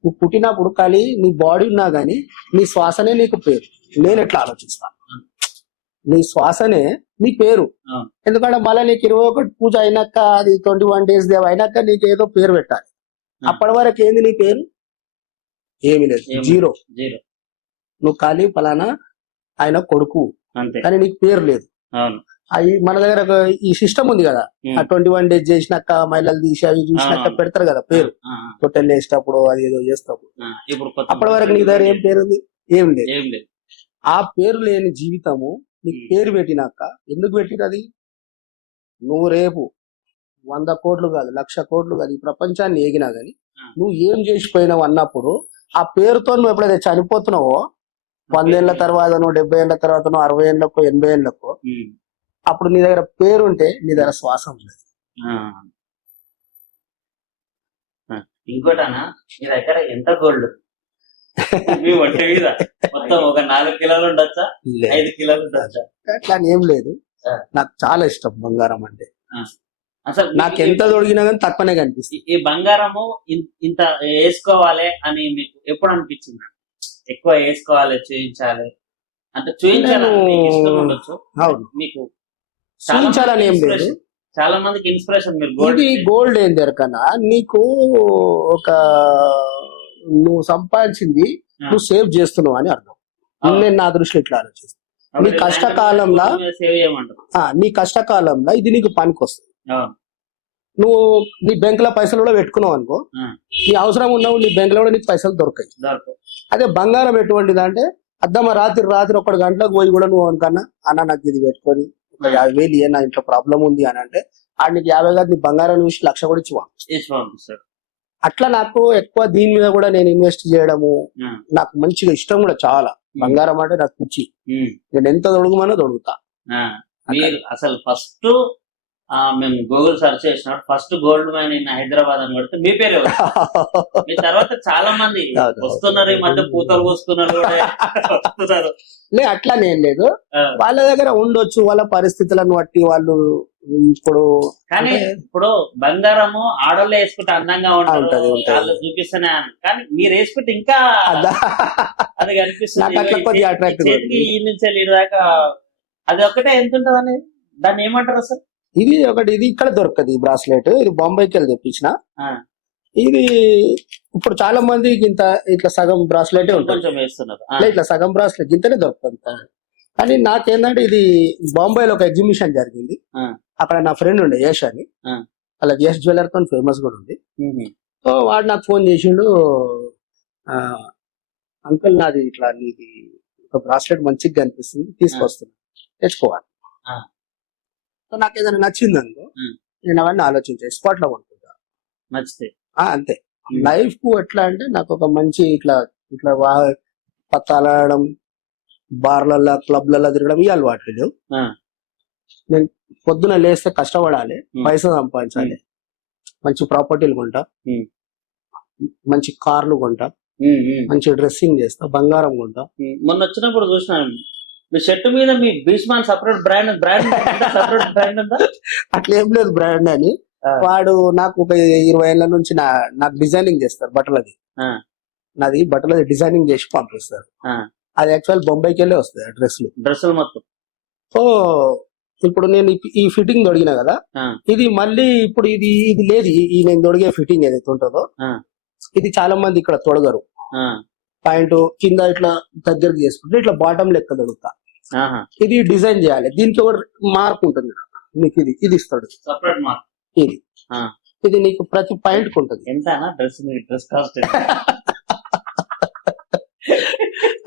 నువ్వు పుట్టినప్పుడు కానీ నీ బాడీ ఉన్నా గానీ నీ శ్వాసనే నీకు పేరు. నేను ఎట్లా ఆలోచిస్తా, నీ శ్వాసనే నీ పేరు. ఎందుకంటే మళ్ళీ నీకు 21 పూజ అయినాక, అది 21 days దేవ అయినాక నీకు ఏదో పేరు పెట్టాలి. అప్పటి వరకు ఏంది నీ పేరు? ఏమి లేదు, జీరో. నువ్వు ఖాళీ ఫలానా ఆయన కొడుకు, కానీ నీకు పేరు లేదు. అవి మన దగ్గర ఈ సిస్టమ్ ఉంది కదా, ఆ 21 days చేసినాక మహిళలు తీసి అవి చూసినాక పెడతారు కదా పేరు, తొట్టెలు వేసేటప్పుడు అది ఏదో చేసినప్పుడు. అప్పటి వరకు నీ దగ్గర ఏం పేరు ఉంది? ఏం లేదు. ఆ పేరు లేని జీవితము నీకు పేరు పెట్టినాక ఎందుకు పెట్టినది? నువ్వు రేపు 100 కోట్లు కాదు, 1,00,000 కోట్లు కాదు, ఈ ప్రపంచాన్ని ఏగినా గాని నువ్వు ఏం చేసిపోయినావు అన్నప్పుడు ఆ పేరుతో నువ్వు ఎప్పుడైతే చనిపోతున్నావో 100 ఏళ్ల తర్వాత, 70 ఏళ్ల తర్వాత, 60 ఏళ్ళకో 80 ఏళ్ళకో, అప్పుడు నీ దగ్గర పేరు ఉంటే నీ దగ్గర శ్వాస ఉండదు. ఇంకోటనా, మీ దగ్గర ఎంత గోల్డ్ మీ ఒంటి మీద మొత్తం ఒక 4 కిలోలు ఉండొచ్చా, 5 కిలోలు ఉండొచ్చా? అట్లా ఏం లేదు. నాకు చాలా ఇష్టం బంగారం అంటే. అసలు నాకు ఎంత దొడిగినా కానీ తక్కువనే కనిపిస్తుంది. ఈ బంగారము ఇంత వేసుకోవాలి అని మీకు ఎప్పుడు అనిపించింది? ఎక్కువ వేసుకోవాలి, చూపించాలి అంటే చూపించాలని ఇష్టం ఉండొచ్చు. మీకు చూపించాలని ఏం లేదు. చాలా మందికి ఇన్స్పిరేషన్. ఇది గోల్డ్ ఏం దొరకనా నీకు, ఒక నువ్వు సంపాదించింది నువ్వు సేవ్ చేస్తున్నావు అని అర్థం. నేను నా దృష్టిలో ఇట్లా ఆలోచిస్తాను. నీ కష్టకాలంలో ఇది నీకు పనికి వస్తుంది. నువ్వు నీ బ్యాంక్ లో పైసలు కూడా పెట్టుకున్నావు అనుకో, నీ అవసరం ఉన్నావు నీ బ్యాంక్ లో కూడా నీకు పైసలు దొరకాయి. అదే బంగారం ఎటువంటిది అంటే, అద్దమ్మ రాత్రి 1 గంటలకు పోయి కూడా నువ్వు అనుకన్నా అన్న నాకు ఇది పెట్టుకొని ఒక 50,000 నా ఇంట్లో ప్రాబ్లం ఉంది అని అంటే, ఆడ నీకు 50 కాదు నీ బంగారం చూసి 1,00,000 కూడా ఇచ్చి. అట్లా నాకు ఎక్కువ దీని మీద కూడా నేను ఇన్వెస్ట్ చేయడము నాకు మంచిగా ఇష్టం కూడా చాలా. బంగారం అంటే నాకు పిచ్చి. నేను ఎంత దొడుగుమనో దొడుగుతా. అసలు ఫస్ట్ మేము గూగుల్ సెర్చ్ చేసినప్పుడు first gold mine in Hyderabad అని కొడితే మీ పేరే మీ తర్వాత చాలా మంది వస్తున్నారు. ఈ మధ్య పూతలు పోస్తున్నారు. లే అట్లా నేను లేదు, వాళ్ళ దగ్గర ఉండొచ్చు వాళ్ళ పరిస్థితులను బట్టి వాళ్ళు. ఇప్పుడు కానీ ఇప్పుడు బంగారము ఆడోళ్ళు వేసుకుంటే అందంగా ఉంటది చూపిస్తానే, కానీ మీరు వేసుకుంటే ఇంకా అది కనిపిస్తుంది. చేతికి ఈ నుంచి వెళ్ళి దాకా అది ఒకటే ఎంత ఉంటది అనేది, దాన్ని ఏమంటారు అసలు? ఇది ఒకటి, ఇది ఇక్కడ దొరకదు ఈ బ్రాస్లెట్. ఇది బాంబేకి వెళ్ళి తెప్పించిన. ఇది ఇప్పుడు చాలా మంది ఇంత ఇట్లా సగం బ్రాస్లెట్ ఉంటుంది, ఇట్లా సగం బ్రాస్లెట్ ఇంతనే దొరుకుతుంది. కానీ నాకేంటంటే ఇది బాంబేలో ఒక ఎగ్జిబిషన్ జరిగింది. అక్కడ నా ఫ్రెండ్ ఉండే యశ్ అని, అలా యశ్ జ్యువెలర్ తో ఫేమస్ కూడా ఉంది. సో వాడు నాకు ఫోన్ చేసిండు, అంకుల్ నాది ఇట్లా నీది ఒక బ్రాస్లెట్ మంచిగా కనిపిస్తుంది తీసుకొస్తున్నా, తెచ్చుకోవాలి. సో నాకు ఏదైనా నచ్చింది అనుకో, నేను అవన్నీ ఆలోచించే స్పాట్ లో కొనుక్కుంటాను. నచ్చితే. అంతే. లైఫ్ కు ఎట్లా అంటే నాకు ఒక మంచి ఇట్లా ఇట్లా పత్తాలాడడం, బార్లలో క్లబ్లలో తిరగడం ఈ అలవాట్లు లేవు. ఆ. నేను పొద్దున లేస్తే కష్టపడాలి, పైసలు సంపాదించాలి, మంచి ప్రాపర్టీలు కొంటా, మంచి కార్లు కొంటా, మంచి డ్రెస్సింగ్ చేస్తా, బంగారం కొంటా. మొన్న వచ్చినప్పుడు చూసినాను మీ షర్ట్ మీద మీ భీష్మాన్ సపరేట్ బ్రాండ్ సపరేట్ బ్రాండ్ ఉందా? అట్లా ఏం లేదు బ్రాండ్ అని. వాడు నాకు ఒక 20 ఏళ్ల నుంచి నాకు డిజైనింగ్ చేస్తారు బట్టలది. నాది బట్టలది డిజైనింగ్ చేసి పంపిస్తారు. అది యాక్చువల్ బొంబాయికి వెళ్ళి వస్తాయి డ్రెస్సులు మొత్తం. సో ఇప్పుడు నేను ఈ ఫిట్టింగ్ దొడిగిన కదా, ఇది మళ్ళీ ఇప్పుడు ఇది లేదు, ఈ నేను దొడిగే ఫిట్టింగ్ ఏదైతే ఉంటుందో ఇది చాలా మంది ఇక్కడ తొడగరు. పాయింట్ కింద ఇట్లా దగ్గరకు చేసుకుంటే ఇట్లా బాటం లెక్క దొరుకుతా. ఇది డిజైన్ చేయాలి, దీనికి ఒక మార్క్ ఉంటుంది నీకు, ఇది ఇస్తాడు సపరేట్ మార్క్. ఇది నీకు ప్రతి పాయింట్ ఉంటుంది. ఎంత డ్రెస్ కాస్ట్?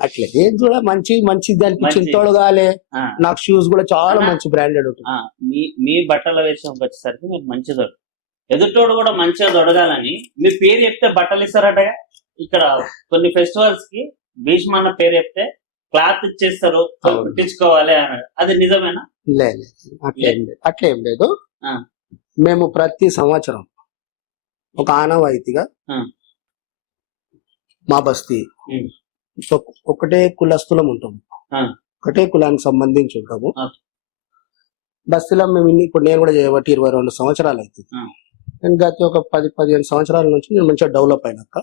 అట్లా నేను కూడా మంచిది అనిపించింది తొడగాలి. నాకు షూస్ కూడా చాలా మంచి బ్రాండెడ్ ఉంటుంది. మీ బట్టల విషయంకి వచ్చేసరికి మీరు మంచిది, ఎదుటోడు కూడా మంచిగా దొడగాలని మీ పేరు చెప్తే బట్టలు ఇస్తారట. ఇక్కడ కొన్ని ఫెస్టివల్స్ కి భీష్మ అన్న పేరు చెప్తే క్లాత్ ఇచ్చేస్తారు, కుట్టించుకోవాలి అన్నాడు. అది నిజమేనా? లేదు, అట్లేం లేదు. మేము ప్రతి సంవత్సరం ఒక ఆనవాయితీగా మా బస్తీ ఒకటే కులస్తులం ఉంటాము, ఒకటే కులానికి సంబంధించి ఉంటాము. బస్తీలో మేము ఇప్పుడు నేను కూడా చేయబట్టి 22 సంవత్సరాలు అవుతుంది. నేను గత ఒక 10-15 సంవత్సరాల నుంచి నేను మంచిగా డెవలప్ అయినాక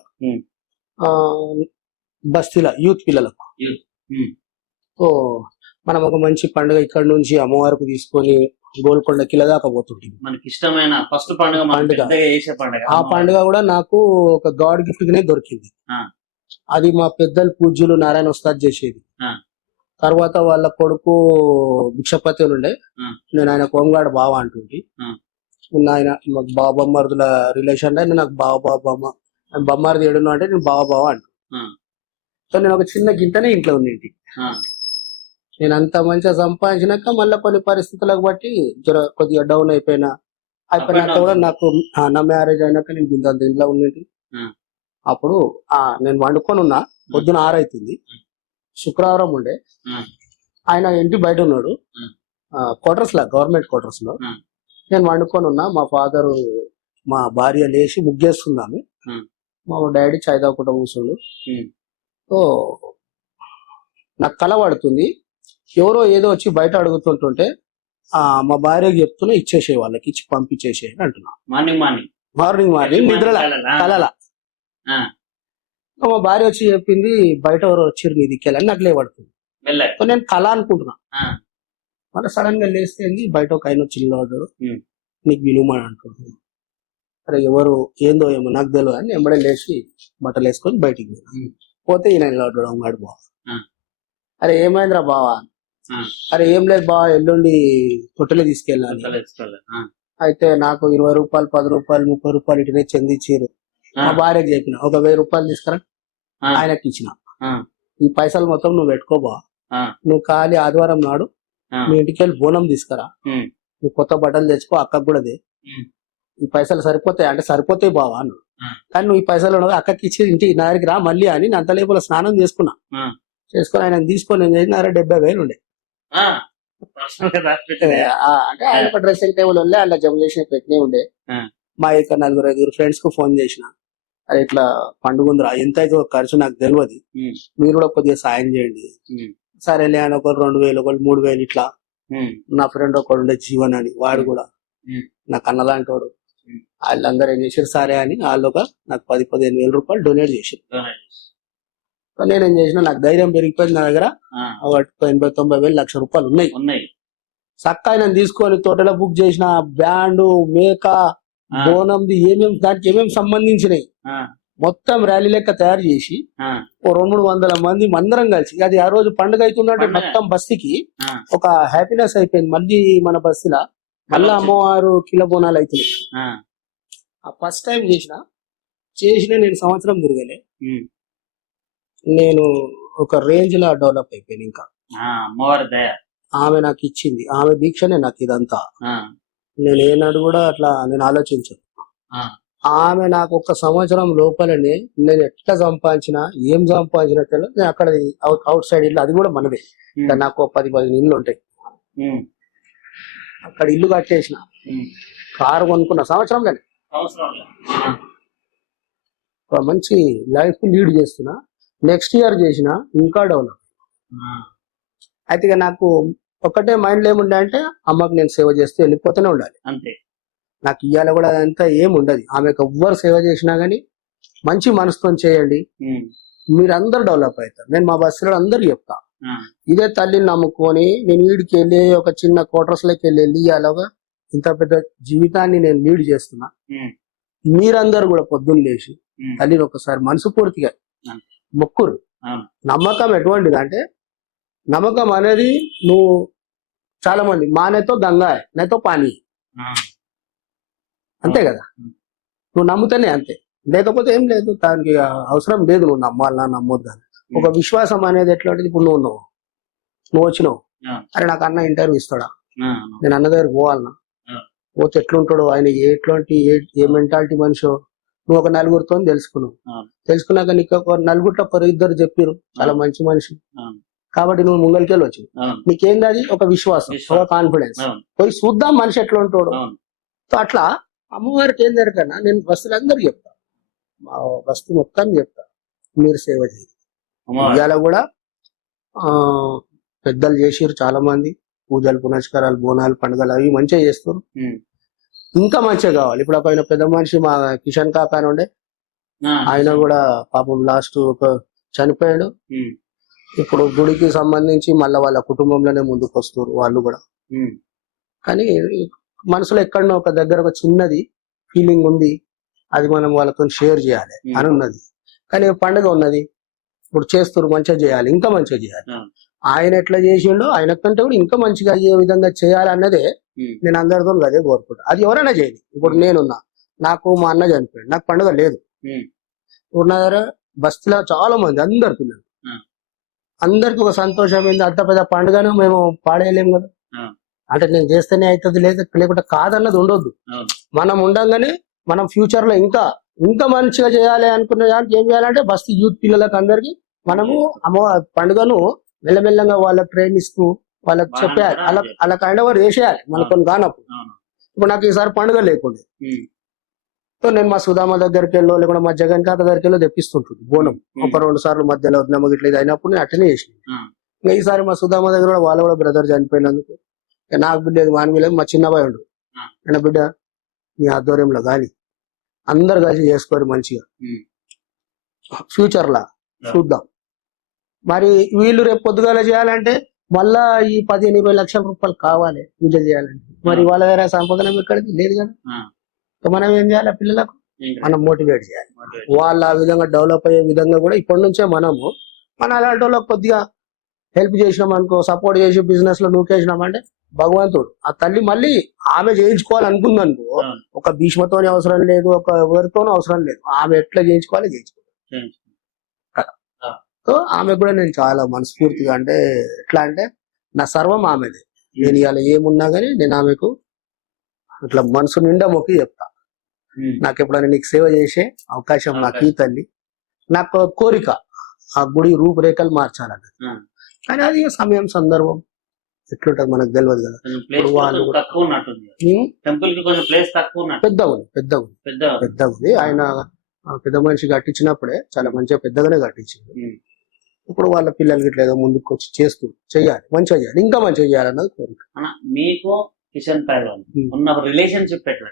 బస్తీల యూత్ పిల్లలకు సో మనం ఒక మంచి పండుగ ఇక్కడ నుంచి అమ్మవారికి తీసుకొని గోల్కొండ కిల దాకా పోతుంటుంది. మనకి ఇష్టమైన ఫస్ట్ పండుగ ఆ పండుగ కూడా నాకు ఒక గాడ్ గిఫ్ట్ గానే దొరికింది. అది మా పెద్దలు పూజ్యులు నారాయణ ఉస్తాద్ చేసేది. తర్వాత వాళ్ళ కొడుకు భిక్షపతి ఉండే, నేను ఆయన కోమగాడు బావ అంటుంటి. ఆయన మాకు బాబమ్మర్దుల రిలేషన్ ఆయన నాకు బావ బొమ్మారిది ఏడున్నా అంటే నేను బావ అంటు. సో నేను ఒక చిన్న గింతనే ఇంట్లో ఉండేది. నేను అంత మంచిగా సంపాదించినాక మళ్ళీ కొన్ని పరిస్థితులకు బట్టి కొద్దిగా డౌన్ అయిపోయినాక కూడా నాకు నా మ్యారేజ్ అయినాక నేను గింతంత ఇంట్లో ఉండేది. అప్పుడు నేను వండుకొని ఉన్నా, పొద్దున 6 అవుతుంది, శుక్రవారం ఉండే. ఆయన ఇంటి బయట ఉన్నాడు క్వార్టర్స్ లా, గవర్నమెంట్ క్వార్టర్స్ లో. నేను వండుకొని ఉన్నా, మా ఫాదర్ మా భార్య లేచి ముగ్గేస్తున్నాము, మా డాడీ చాయ్ తాగుకుంటూ కూర్చుండు. సో నాకు కల పడుతుంది, ఎవరో ఏదో వచ్చి బయట అడుగుతుంటుంటే మా భార్యకి చెప్తున్నా ఇచ్చేసే, వాళ్ళకి ఇచ్చి పంపించేసే అంటున్నా. మార్నింగ్ నిద్రలా కలలా మా భార్య వచ్చి చెప్పింది, బయట ఎవరో వచ్చారు నీ దిక్కేలని నాకు లేవడుతుంది. సో నేను కళ అనుకుంటున్నా. మళ్ళీ సడన్ గా లేస్తే బయట ఒక ఆయన వచ్చి నిలబడ్డాడు, నీకు విలుమని అనుకుంటున్నాను. అరే ఎవరు ఏందో ఏమో నాకు తెలియదు అని ఎంబడే లేచి బట్టలు వేసుకొని బయటికి పోతే ఈయన నిలబడ్డాడు అమ్మాడు బావ. అరే ఏమైందిరా బావా? అరే ఏం లేదు బావ, ఎల్లుండి తొట్టెలు తీసుకెళ్ళాలి. అయితే నాకు 20 రూపాయలు 10 రూపాయలు 30 రూపాయలు ఇటునే చెందించారు. మా భార్యకి చెప్పిన, ఒక 1000 రూపాయలు తీసుకురా, ఆయనకి ఇచ్చిన. ఈ పైసలు మొత్తం నువ్వు పెట్టుకోబా, నువ్వు ఖాళీ ఆదివారం నాడు మీ ఇంటికి వెళ్ళి బోనం తీసుకురా, నువ్వు కొత్త బట్టలు తెచ్చుకో, అక్కకు కూడా ఈ పైసలు సరిపోతాయి అంటే సరిపోతాయి బావా అన్నాడు. కానీ నువ్వు ఈ పైసలు అక్కకి ఇచ్చి ఇంటికి నా దగ్గరికి రా మళ్ళీ అని నేను అంత లేపుల స్నానం చేసుకుని ఆయన తీసుకొని నేను చేసిన 70,000 ఉండే. అంటే ఆయన ఒక డ్రెస్సింగ్ టేబుల్ ఉండే, అలా జమ చేసిన పెట్టినే ఉండే. మా యొక్క 4-5 ఫ్రెండ్స్ కు ఫోన్ చేసిన, అది ఇట్లా పండుగ ఉందిరా, ఎంత అయితే ఖర్చు నాకు తెలియదు, మీరు కూడా కొద్దిగా సాయం చేయండి. సరేలే అని ఒకరు 2,000 ఒకరు 3,000 ఇట్లా. నా ఫ్రెండ్ ఒకడు ఉండే జీవన్ అని, వాడు కూడా నాకు అన్నలాంటి వాడు. వాళ్ళందరూ ఏం చేశారు సరే అని వాళ్ళు నాకు 10-15 వేల రూపాయలు డొనేట్ చేశారు. నేనేం చేసిన, నాకు ధైర్యం పెరిగిపోయింది, నా దగ్గర 80-90 వేలు, 1,00,000 రూపాయలు ఉన్నాయి. చక్క ఆయన తీసుకొని తోటలో బుక్ చేసిన బ్యాండ్, మేక, బోనంది దానికి ఏమేమి సంబంధించినవి మొత్తం ర్యాలీ లెక్క తయారు చేసి ఓ 200-300 మంది అందరం కలిసి, అది ఆ రోజు పండుగ అవుతుందంటే మొత్తం బస్తీకి ఒక హ్యాపీనెస్ అయిపోయింది. మళ్ళీ మన బస్తీలా మళ్ళీ అమ్మవారు కిలో బోనాలు అవుతున్నాయి. ఫస్ట్ టైం చేసిన నేను సంవత్సరం తిరగలే, నేను ఒక రేంజ్ లా డెవలప్ అయిపోయాను. ఇంకా ఆమె నాకు ఇచ్చింది, ఆమె దీక్షనే నాకు ఇదంతా. నేను ఏనాడు కూడా అట్లా నేను ఆలోచించాను. ఆమె నాకు ఒక సంవత్సరం లోపలనే నేను ఎట్లా సంపాదించినా ఏం సంపాదించినా తెలియదు. నేను అక్కడ అవుట్ సైడ్ ఇల్లు, అది కూడా మనదే. ఇంకా నాకు 10-15 ఇల్లు ఉంటాయి. ఉమ్, అక్కడ ఇల్లు కట్టేసిన, ఉమ్. కారు కొనుక్కున్న సంవత్సరంలోనే. అవసరం లేదు. ఒక మంచి లైఫ్ లీడ్ చేస్తున్నా. నెక్స్ట్ ఇయర్ చేసిన ఇంకా డెవలప్. ఆ, అయితే ఇక నాకు ఒకటే మైండ్ లో ఏముండే అంటే అమ్మకి నేను సేవ చేస్తూ వెళ్ళిపోతూనే ఉండాలి. అంతే. నాకు ఇయ్యాల కూడా అదంతా ఏం ఉండదు. ఆమెకు ఎవ్వరు సేవ చేసినా గానీ మంచి మనసుతో చేయండి, ఉమ్, మీరందరూ డెవలప్ అవుతారు. నేను మా బస్సులో అందరు చెప్తా. ఆ, ఇదే తల్లిని నమ్ముకొని నేను వీడికి వెళ్ళి ఒక చిన్న క్వార్టర్స్ లోకి వెళ్ళి అలాగా ఇంత పెద్ద జీవితాన్ని నేను లీడ్ చేస్తున్నా. ఉమ్, మీరందరూ కూడా పొద్దున్న లేచి ఉమ్. తల్లిని ఒకసారి మనసుపూర్తిగా ఆ, మొక్కురు. అవును. నమ్మకం ఎటువంటిది అంటే, నమ్మకం అనేది నువ్వు చాలా మంది మానేతో గంగా నేతో పానీ, ఆ, అంతే కదా. ఉమ్, నువ్వు నమ్ముతానే అంతే, లేకపోతే ఏం లేదు. దానికి అవసరం లేదు నువ్వు నమ్మాలన్నా నమ్మొద్దా. ఒక విశ్వాసం అనేది ఎట్లాంటిది. ఇప్పుడు నువ్వు వచ్చినావు, ఆ, అరే నాకు అన్న ఇంటర్వ్యూ ఇస్తాడా, ఆ, నేను అన్న దగ్గరికి పోవాలన్నా, ఆ, పోతే ఎట్లుంటాడో, ఆయన ఎట్లాంటి ఏ మెంటాలిటీ మనిషో నువ్వు ఒక నలుగురితో తెలుసుకున్నావు. ఆ, తెలుసుకున్నాక నీకు ఒక నలుగురిలో ఇద్దరు చెప్పారు చాలా మంచి మనిషి, ఆ, కాబట్టి నువ్వు ముంగలికెళ్ళి వచ్చి అవును, నీకేం అది ఒక విశ్వాసం, ఒక విశ్వాసం. కాన్ఫిడెన్స్. అవును, పోయి చూద్దాం మనిషి ఎట్లా ఉంటాడు. అవును. సో అట్లా అమ్మవారికి ఏం జరగకన్నా నేను బస్సులందరూ చెప్తా, మా బస్తు మొత్తాన్ని చెప్తా, మీరు సేవ చేయండి. అమ్మవారు. ఇవాళ కూడా ఆ పెద్దలు చేసిరు చాలా మంది, పూజలు పునస్కారాలు బోనాలు పండుగలు అవి మంచిగా చేస్తారు. ఉమ్, ఇంకా మంచిగా కావాలి. ఇప్పుడు ఒక ఆయన పెద్ద మనిషి మా కిషన్ కాక అని ఉండే, ఆ, ఆయన కూడా పాపం లాస్ట్ ఒక చనిపోయాడు. ఉమ్, ఇప్పుడు గుడికి సంబంధించి మళ్ళీ వాళ్ళ కుటుంబంలోనే ముందుకు వస్తారు వాళ్ళు కూడా. ఉమ్, కానీ మనసులో ఎక్కడనో ఒక దగ్గర ఒక చిన్నది ఫీలింగ్ ఉంది, అది మనం వాళ్ళతో షేర్ చేయాలి అని ఉన్నది. కానీ పండుగ ఉన్నది, ఇప్పుడు చేస్తారు, మంచిగా చేయాలి, ఇంకా మంచిగా చేయాలి. ఆ, ఆయన ఎట్లా చేసిండో ఆయన కంటే కూడా ఇంకా మంచిగా అయ్యే విధంగా చేయాలన్నదే ఉమ్, నేను అందరితో అదే కోరుకుంటా. అది ఎవరైనా చేయండి. ఇప్పుడు నేనున్నా, నాకు మా అన్న చనిపోయాడు, నాకు పండుగ లేదు. ఉమ్, ఇప్పుడు నా దగ్గర బస్తీలో చాలా మంది అందరు పిల్లలు, ఆ, అందరికి ఒక సంతోషమైంది. అంత పెద్ద పండుగను మేము పాడేయలేము కదా. ఆ, అంటే నేను చేస్తేనే అవుతుంది, లేకుంటే కాదన్నది ఉండొద్దు. అవును, మనం ఉండంగానే మనం ఫ్యూచర్ లో ఇంకా ఇంకా మంచిగా చేయాలి అనుకున్న దానికి ఏం చేయాలంటే బస్తీ యూత్ పిల్లలకు అందరికి మనము అమ్మ పండుగను మెల్లమెల్లంగా వాళ్ళకి ట్రైన్ ఇస్తూ వాళ్ళకి బాగా చెప్పేయాలి, కూడా అలా అలా కైండ్ ఓవర్ చేసేయాలి మనతో కానప్పుడు. అవును, ఇప్పుడు నాకు ఈసారి పండుగ లేకుండే, ఉమ్, సో నేను మా సుధామ దగ్గరికి వెళ్ళో లేకుండా మా జగన్ కాక దగ్గరికి వెళ్ళో తెప్పిస్తుంటుంది బోనం. ఒక 2 సార్లు మధ్యలో నమ్మకం ఇట్లా ఇది అయినప్పుడు నేను అటెండ్ చేసిన. ఆ, ఇంకా ఈసారి మా సుధామ దగ్గర కూడా వాళ్ళ కూడా బ్రదర్ చనిపోయినందుకు ఇక నాకు బిడ్డ లేదు, వాని లేదు, మా చిన్నబాయి ఉండు, ఆ, ఆయన బిడ్డ నీ ఆధ్వర్యంలో గాలి అందరు కలిసి చేసుకోరు మంచిగా, ఉమ్, ఫ్యూచర్ లా చూద్దాం. మరి వీళ్ళు రేపు పొద్దుగాల చేయాలంటే మళ్ళా ఈ 15-20 లక్షల రూపాయలు కావాలి పూజ చేయాలంటే. మరి వాళ్ళ దగ్గర సంపాదన ఎక్కడికి లేదు కదా. ఆ, సో మనం ఏం చేయాలి, పిల్లలకు ఇంకా మనం మోటివేట్ చేయాలి. motivate. వాళ్ళు ఆ విధంగా డెవలప్ అయ్యే విధంగా కూడా ఇప్పటి నుంచే మన అలాంటి వాళ్ళకి కొద్దిగా హెల్ప్ చేసినాం అనుకో, సపోర్ట్ చేసి బిజినెస్ లో నూకేసినాం అంటే భగవంతుడు ఆ తల్లి మళ్ళీ ఆమె చేయించుకోవాలనుకుంది అనుకో, అవును, ఒక భీష్మతోనే అవసరం లేదు, ఒక ఎవరితోనూ అవసరం లేదు, ఆమె ఎట్లా చేయించుకోవాలి చేయించుకోవాలి. చేయించు. ఆ, సో ఆమె కూడా నేను చాలా మనస్ఫూర్తిగా, అంటే ఎట్లా అంటే నా సర్వం ఆమెదే. నేను ఇవాళ ఏమున్నా గానీ నేను ఆమెకు ఇట్లా మనసు నిండా మొక్కి చెప్తా, ఉమ్, నాకు ఎప్పుడైనా నీకు సేవ చేసే అవకాశం నాకు ఈ తల్లి. నాకు ఒక కోరిక ఆ గుడి రూపురేఖలు మార్చాలని, ఆ, కానీ అది సమయం సందర్భం ఎట్లుంటది మనకు తెలియదు కదా. కొంచెం ప్లేస్ వాళ్ళు కూడా- తక్కువ ఉన్నట్టుంది. టెంపుల్ కి కొంచెం ప్లేస్ తక్కువ ఉన్నట్టు. పెద్దగా ఉంది పెద్దగా ఉంది. ఆయన ఆ పెద్ద మనిషి కట్టించినప్పుడే చాలా మంచిగా పెద్దగానే కట్టించింది. ఉమ్, ఇప్పుడు వాళ్ళ పిల్లలకి ఇట్లా ఏదో ముందుకు వచ్చి చేస్తూ చెయ్యాలి, మంచిగా చేయాలి, ఇంకా మంచిగా చేయాలన్నది కోరిక. అన్న, మీకు కిషన్ పైల్వాన్ ఉమ్. ఉన్న రిలేషన్షిప్ ఎట్లా?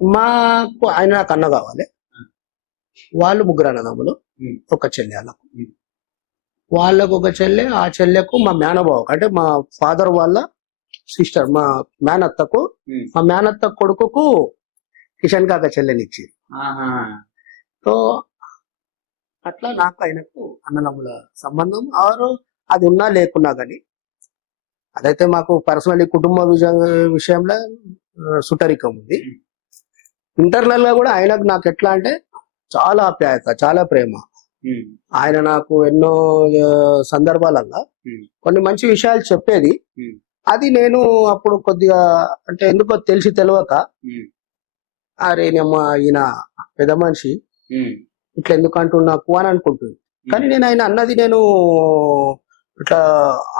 మాకు ఆయన నాకు అన్న కావాలి, వాళ్ళు 3 అన్నదమ్ములు, ఉమ్, ఒక చెల్లె వాళ్ళకు. ఉమ్, వాళ్ళకు ఒక చెల్లె, ఆ చెల్లెకు మా మేనబావ అంటే మా ఫాదర్ వాళ్ళ సిస్టర్, మా మేనత్తకు, ఉమ్, మా మేనత్త కొడుకుకు కిషన్ కాక చెల్లెనిచ్చి. ఆహా, సో అట్లా నాకు ఆయనకు అన్నదమ్ముల సంబంధం ఆరు అది ఉన్నా లేకున్నా కానీ, అదైతే మాకు పర్సనల్లీ కుటుంబ విషయంలో సుటరికం ఉంది. ఇంటర్నల్ గా కూడా ఆయనకు నాకు ఎట్లా అంటే చాలా ఆప్యాయత, చాలా ప్రేమ. ఉమ్, ఆయన నాకు ఎన్నో సందర్భాలల్లో ఉమ్, కొన్ని మంచి విషయాలు చెప్పేది. ఉమ్, అది నేను అప్పుడు కొద్దిగా అంటే ఎందుకో తెలియక ఉమ్, అరే నమ్మ ఈయన పెద్ద మనిషి ఉమ్, ఇట్లా ఎందుకు అంటున్నాకు అని అనుకుంటుంది. కానీ నేను ఆయన అన్నది నేను ఇట్లా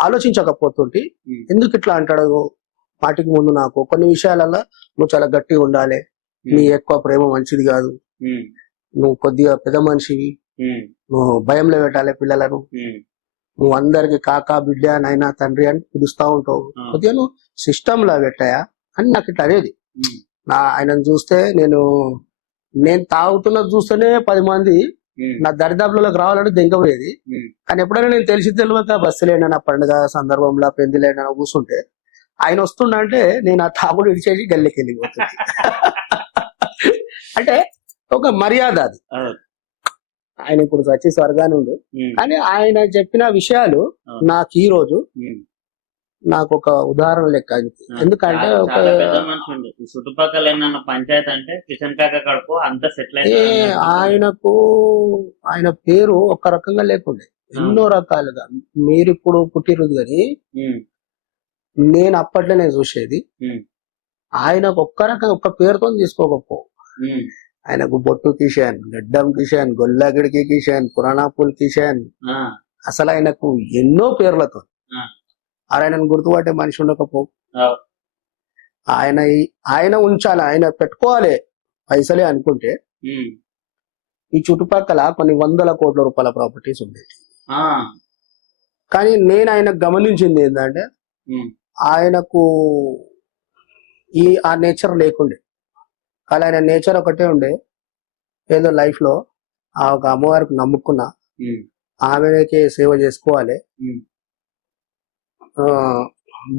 ఆలోచించకపోతుంటే ఉమ్, ఎందుకు ఇట్లా అంటాడు వాటికి ముందు నాకు కొన్ని విషయాలలో నువ్వు చాలా గట్టిగా ఉండాలి, నీ ఎక్కువ ప్రేమ మంచిది కాదు, ఉమ్, నువ్వు కొద్దిగా పెద్ద మనిషివి, ఉమ్, నువ్వు భయంలో పెట్టాలి పిల్లలను, ఉమ్, నువ్వు అందరికి కాకా బిడ్డ నాయన తండ్రి అని పిలుస్తా ఉంటావు, ఆ, కొద్దిగా నువ్వు సిస్టమ్ లా పెట్టాయా అని నాకు ఇట్లా అనేది. ఉమ్, ఆయనను చూస్తే నేను తాగుతున్నది చూస్తేనే 10 మంది ఉమ్, నా దరిదాపులకు రావాలంటే దెంకపోయేది. ఉమ్, కానీ ఎప్పుడైనా నేను తెలియక బస్సులు అయినా పండుగ సందర్భంలో పెళ్లిలైనా కూర్చుంటే ఆయన వస్తుండంటే నేను ఆ తాగుడు ఇడిచేసి గల్లికి వెళ్ళిపోతుంది. అంటే ఒక మర్యాద అది. అవును, ఆయన ఇప్పుడు వచ్చి స్వర్గాన్ని ఉండు, ఉమ్, కానీ ఆయన చెప్పిన విషయాలు అవును, నాకు ఈ రోజు ఉమ్. నాకు ఒక ఉదాహరణ లెక్క అనిపించింది. ఎందుకంటే చాలా ఒక చాలా పెద్ద మనిషి ఉండు ఈ చుట్టుపక్కల ఏమన్నా పంచాయతీ అంటే కిషన్ కాక కడుపు అంత సెటిల్ ఏ అయితే ఆయనకు ఆయన పేరు ఒక రకంగా లేకుండే ఎన్నో రకాలుగా. మీరు ఇప్పుడు పుట్టిరుది కానీ నేను అప్పట్లోనే చూసేది ఆయనకు ఒక్క రకం ఒక్క పేరుతో తీసుకోకపో. ఆయనకు బొట్టు కిషన్, గడ్డం కిషన్, గొల్లగిడికి కిషన్, పురాణాపుల్ కిషన్, అసలు ఆయనకు ఎన్నో పేర్లతో. ఆయనను గుర్తుపట్టే మనిషి ఉండకపో. ఆయన ఉంచాలి, ఆయన పెట్టుకోవాలి పైసలే అనుకుంటే ఈ చుట్టుపక్కల కొన్ని 100 కోట్ల రూపాయల ప్రాపర్టీస్ ఉండేవి. కానీ నేను ఆయన గమనించింది ఏంటంటే ఆయనకు ఆ నేచర్ లేకుండే. కానీ ఆయన నేచర్ ఒకటే ఉండే, ఏదో లైఫ్ లో ఆ ఒక అమ్మవారికి నమ్ముకున్నా, ఆమెకే సేవ చేసుకోవాలి,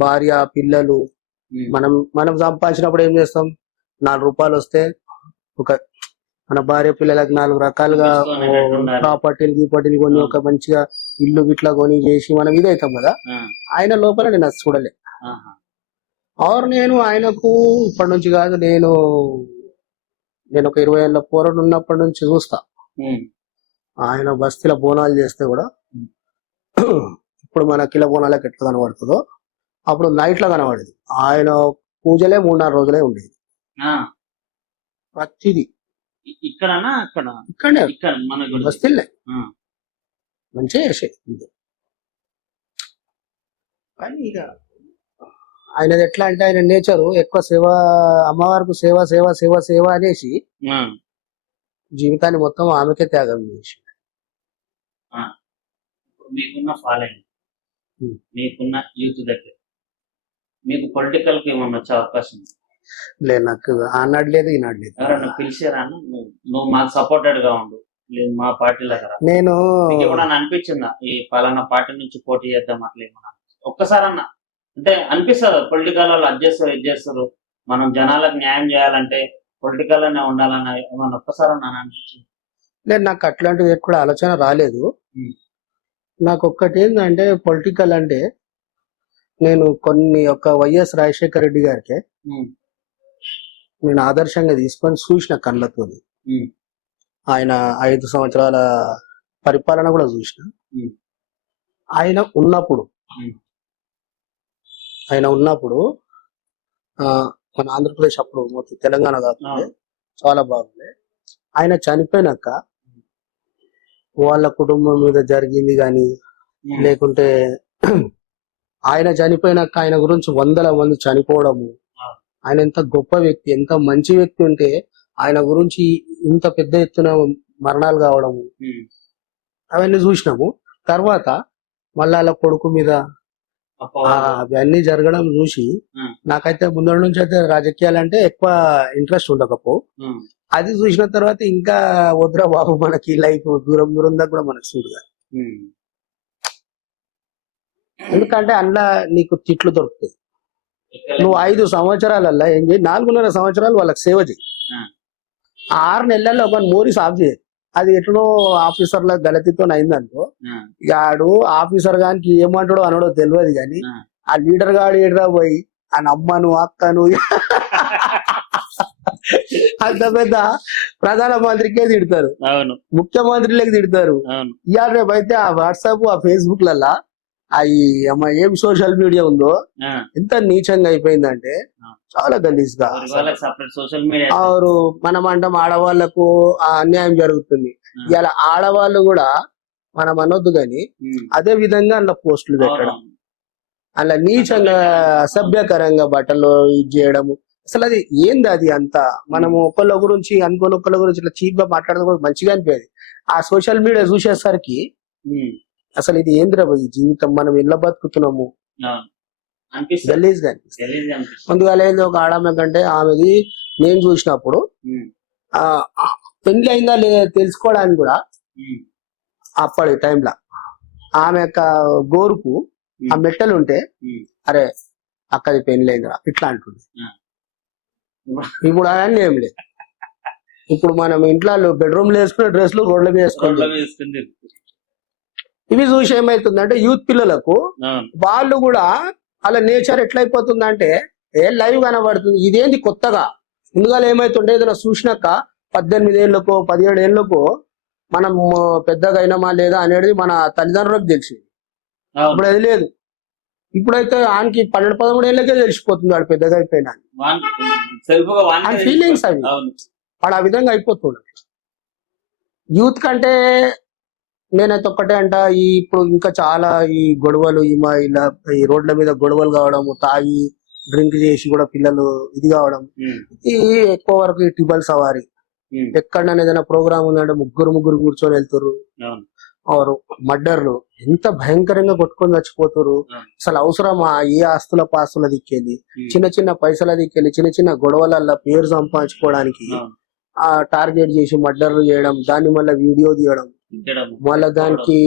భార్య పిల్లలు మనం సంపాదించినప్పుడు ఏం చేస్తాం, 4 రూపాయలు వస్తే ఒక మన భార్య పిల్లలకు 4 రకాలుగా ప్రాపర్టీలు గీపర్టీలు కొని ఒక మంచిగా ఇల్లు గిట్లా కొని చేసి మనం ఇదైతాం కదా. ఆయన లోపల నేను అది చూడలే. నేను ఆయనకు ఇప్పటి నుంచి కాదు, నేను ఒక 20 ఏళ్ళ పోరాడు ఉన్నప్పటి నుంచి చూస్తా. ఆయన బస్తీల బోనాలు చేస్తే కూడా ఇప్పుడు మన కిల బోనాలకు ఎట్లా కనబడుతుందో అప్పుడు నైట్ లో కనబడేది. ఆయన పూజలే 3-4 రోజులే ఉండేది ప్రతిది. ఇక్కడనే బస్తీలే మంచిగా చేసేది. కానీ ఇక ఆయనది ఎట్లా అంటే ఆయన నేచరు ఎక్కువ సేవ, అమ్మవారికి సేవ సేవ సేవ సేవ అనేసి జీవితాన్ని మొత్తం ఆమెకే త్యాగం చేసి. మీకున్న ఫాలోయింగ్, మీకున్న యూత్ దగ్గర మీకు పొలిటికల్ కి ఏమన్నా వచ్చే అవకాశం లేదు. నాకు ఆనాడు లేదు ఈనాడు లేదు. ఎవరన్నా పిలిచారా? నువ్వు మాకు సపోర్టెడ్ గా ఉండు, లేదు మా పార్టీలో నేను ఎప్పుడన్నా అనిపించిందా ఈ పలానా పార్టీ నుంచి పోటీ చేద్దాం అట్లా ఏమన్నా ఒక్కసారి అన్నా? అంటే అనిపిస్తుంది పొలిటికల్ వాళ్ళు అది చేస్తారు ఇది చేస్తారు, మనం జనాలకు న్యాయం చేయాలంటే పొలిటికల్ అనే ఉండాలన్న ఏమన్నా ఒక్కసారి అన్నా అనిపించింది? లేదు, నాకు అట్లాంటిది ఎక్కడ ఆలోచన రాలేదు. నాకు ఒక్కటి ఏంటంటే పొలిటికల్ అంటే నేను ఒక వైఎస్ రాజశేఖర రెడ్డి గారికి నేను ఆదర్శంగా తీసుకొని చూసిన కళ్ళతో. ఆయన 5 సంవత్సరాల పరిపాలన కూడా చూసిన. ఆయన ఉన్నప్పుడు మన ఆంధ్రప్రదేశ్ అప్పుడు మొత్తం తెలంగాణ కాకుండా చాలా బాగుంది. ఆయన చనిపోయినాక వాళ్ళ కుటుంబం మీద జరిగింది కానీ లేకుంటే ఆయన చనిపోయినాక ఆయన గురించి 100 మంది చనిపోవడము, ఆయన ఎంత గొప్ప వ్యక్తి, ఎంత మంచి వ్యక్తి ఉంటే ఆయన గురించి ఇంత పెద్ద ఎత్తున మరణాలు కావడము అవన్నీ చూసినాము. తర్వాత మళ్ళా వాళ్ళ కొడుకు మీద అవన్నీ జరగడం చూసి నాకైతే ముందు నుంచి అయితే రాజకీయాలంటే ఎక్కువ ఇంట్రెస్ట్ ఉండకపో. అది చూసిన తర్వాత ఇంకా వద్దురా బాబు మనకి లైఫ్ దూరం దూరం దాకా కూడా మనకు చూడగా. ఎందుకంటే అందులో నీకు తిట్లు దొరుకుతాయి. నువ్వు 5 సంవత్సరాలల్లా ఏం చేయి, 4.5 సంవత్సరాలు వాళ్ళకి సేవ చేయి. 6 నెలల్లో ఒక మోరీ సాఫ్ చేయి. అది ఎట్లనో ఆఫీసర్ల గలతితో అయిందనుకో, ఆడు ఆఫీసర్ గానికి ఏమంటాడో అనడో తెలియదు కానీ ఆ లీడర్ గాడు ఏడరా పోయి ఆ నమ్మను అక్కను అంత పెద్ద ప్రధానమంత్రికే తిడతారు, ముఖ్యమంత్రులకి తిడతారు. ఇవాళ రేపు అయితే ఆ వాట్సాప్ ఆ ఫేస్బుక్ లల్లా అవి అమ్మ ఏం సోషల్ మీడియా ఉందో ఆ, ఎంత నీచంగా అయిపోయిందంటే చాలా గలీజ్ గా ఎవరికి వాళ్ళకి సపరేట్ సోషల్ మీడియా. ఆరు మనం అంటాం ఆడవాళ్లకు ఆ అన్యాయం జరుగుతుంది. ఇలా ఆడవాళ్ళు కూడా మనం అనొద్దు కానీ అదే విధంగా అందులో పోస్టులు పెట్టడం, అలా నీచంగా అసభ్యకరంగా బట్టలు ఇది చేయడము, అసలు అది ఏంది అది అంతా. మనము ఒకళ్ళ గురించి అనుకోని ఒకళ్ళ గురించి ఇట్లా చీప్ గా మాట్లాడడం కూడా మంచిగా అనిపించేది. ఆ సోషల్ మీడియా చూసేసరికి అసలు ఇది ఏందిరా ఈ జీవితం, మనం ఎలా బతుకుతున్నాము అనిపిస్తుంది, గలీజ్ గా అనిపిస్తుంది. గలీజ్గా అనిపిస్తుంది. ముందుగా లేదు ఒక ఆడమ్మ కంటే ఆమెది నేను చూసినప్పుడు ఆ ఆ పెళ్లి అయిందా లేదా తెలుసుకోవడానికి కూడా అప్పటి టైంలో ఆమె యొక్క గోరుకు ఆ మెట్టలు ఉంటే అరే అక్కది పెళ్లి అయిందిరా ఇట్లా అంటుంది. ఇప్పుడు అవన్నీ ఏం లేదు. ఇప్పుడు మనం ఇంట్లో బెడ్రూమ్ లో వేసుకునే డ్రెస్లు రోడ్ల మీద వేసుకుంటాం. ఇవి చూసి ఏమైతుందంటే యూత్ పిల్లలకు వాళ్ళు కూడా వాళ్ళ నేచర్ ఎట్లయిపోతుందంటే ఏ లైవ్ కనబడుతుంది, ఇదేంది కొత్తగా. ముందుగా ఏమైతుండే ఏదైనా చూసినాక 18 ఏళ్ళకో 17 ఏళ్ళకో మనం పెద్దగా అయినామా లేదా అనేది మన తల్లిదండ్రులకు తెలిసింది. ఇప్పుడు అది లేదు. ఇప్పుడైతే ఆయనకి 12-13 ఏళ్ళకే తెలిసిపోతుంది వాడు పెద్దగా అయిపోయినా ఫీలింగ్స్ అవి. వాడు ఆ విధంగా అయిపోతున్నాడు. యూత్ కంటే నేనైతే ఒక్కటే అంట, ఈ ఇప్పుడు ఇంకా చాలా ఈ గొడవలు ఇలా ఈ రోడ్ల మీద గొడవలు కావడం, తాగి డ్రింక్ చేసి కూడా పిల్లలు ఇది కావడం, ఈ ఎక్కువ వరకు ఈ టిబల్ సవారీ ఎక్కడైనా ఏదైనా ప్రోగ్రామ్ ఉందంటే ముగ్గురు కూర్చొని వెళ్తారు. మర్డర్లు ఎంత భయంకరంగా కొట్టుకొని చచ్చిపోతారు. అసలు అవసరమా ఏ ఆస్తుల పాస్తుల దిక్కేది, చిన్న చిన్న పైసల దిక్కేది, చిన్న చిన్న గొడవలల్లో పేరు సంపాదించుకోవడానికి ఆ టార్గెట్ చేసి మర్డర్లు చేయడం, దాన్ని మళ్ళీ వీడియో తీయడం, మళ్ళా దానికి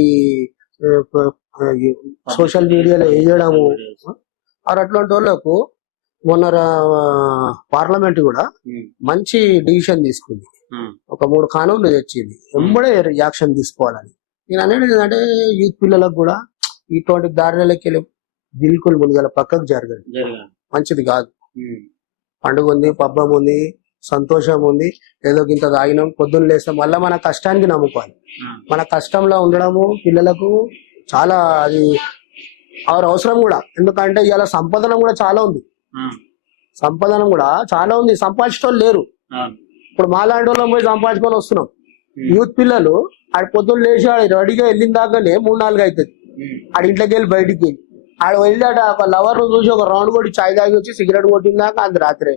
సోషల్ మీడియాలో వేయడము. అట్లాంటి వాళ్ళకు మొన్న పార్లమెంట్ కూడా మంచి డిసిషన్ తీసుకుంది, ఒక 3 కానూన్లు తెచ్చింది, వెంబడే యాక్షన్ తీసుకోవాలని. నేను అనేది ఏంటంటే యూత్ పిల్లలకు కూడా ఇటువంటి దారులకి వెళ్ళి బిల్కుల్ ముందుగా పక్కకు జరగదు, మంచిది కాదు. పండుగ ఉంది, పబ్బం ఉంది, సంతోషం ఉంది, ఏదో ఇంత తాగినాం, పొద్దున్న లేస్తాం, మళ్ళీ మన కష్టానికి నమ్ముకోవాలి. మన కష్టంలో ఉండడము పిల్లలకు చాలా అది అవసరం కూడా. ఎందుకంటే ఇవాళ సంపాదన కూడా చాలా ఉంది, సంపాదించడం లేరు. ఇప్పుడు మాలాంటి వాళ్ళం పోయి సంపాదించుకొని వస్తున్నాం. యూత్ పిల్లలు ఆడ పొద్దున్న లేచి ఆడ రెడీగా వెళ్ళిన దాకానే 3-4 అవుతుంది. ఆడ ఇంట్లోకి వెళ్ళి బయటికి ఆడ వెళ్ళాడ ఒక లవర్ చూసి ఒక రౌండ్ కొట్టి చాయ్ తాగి వచ్చి సిగరెట్ కొట్టిన దాకా అది రాత్రి.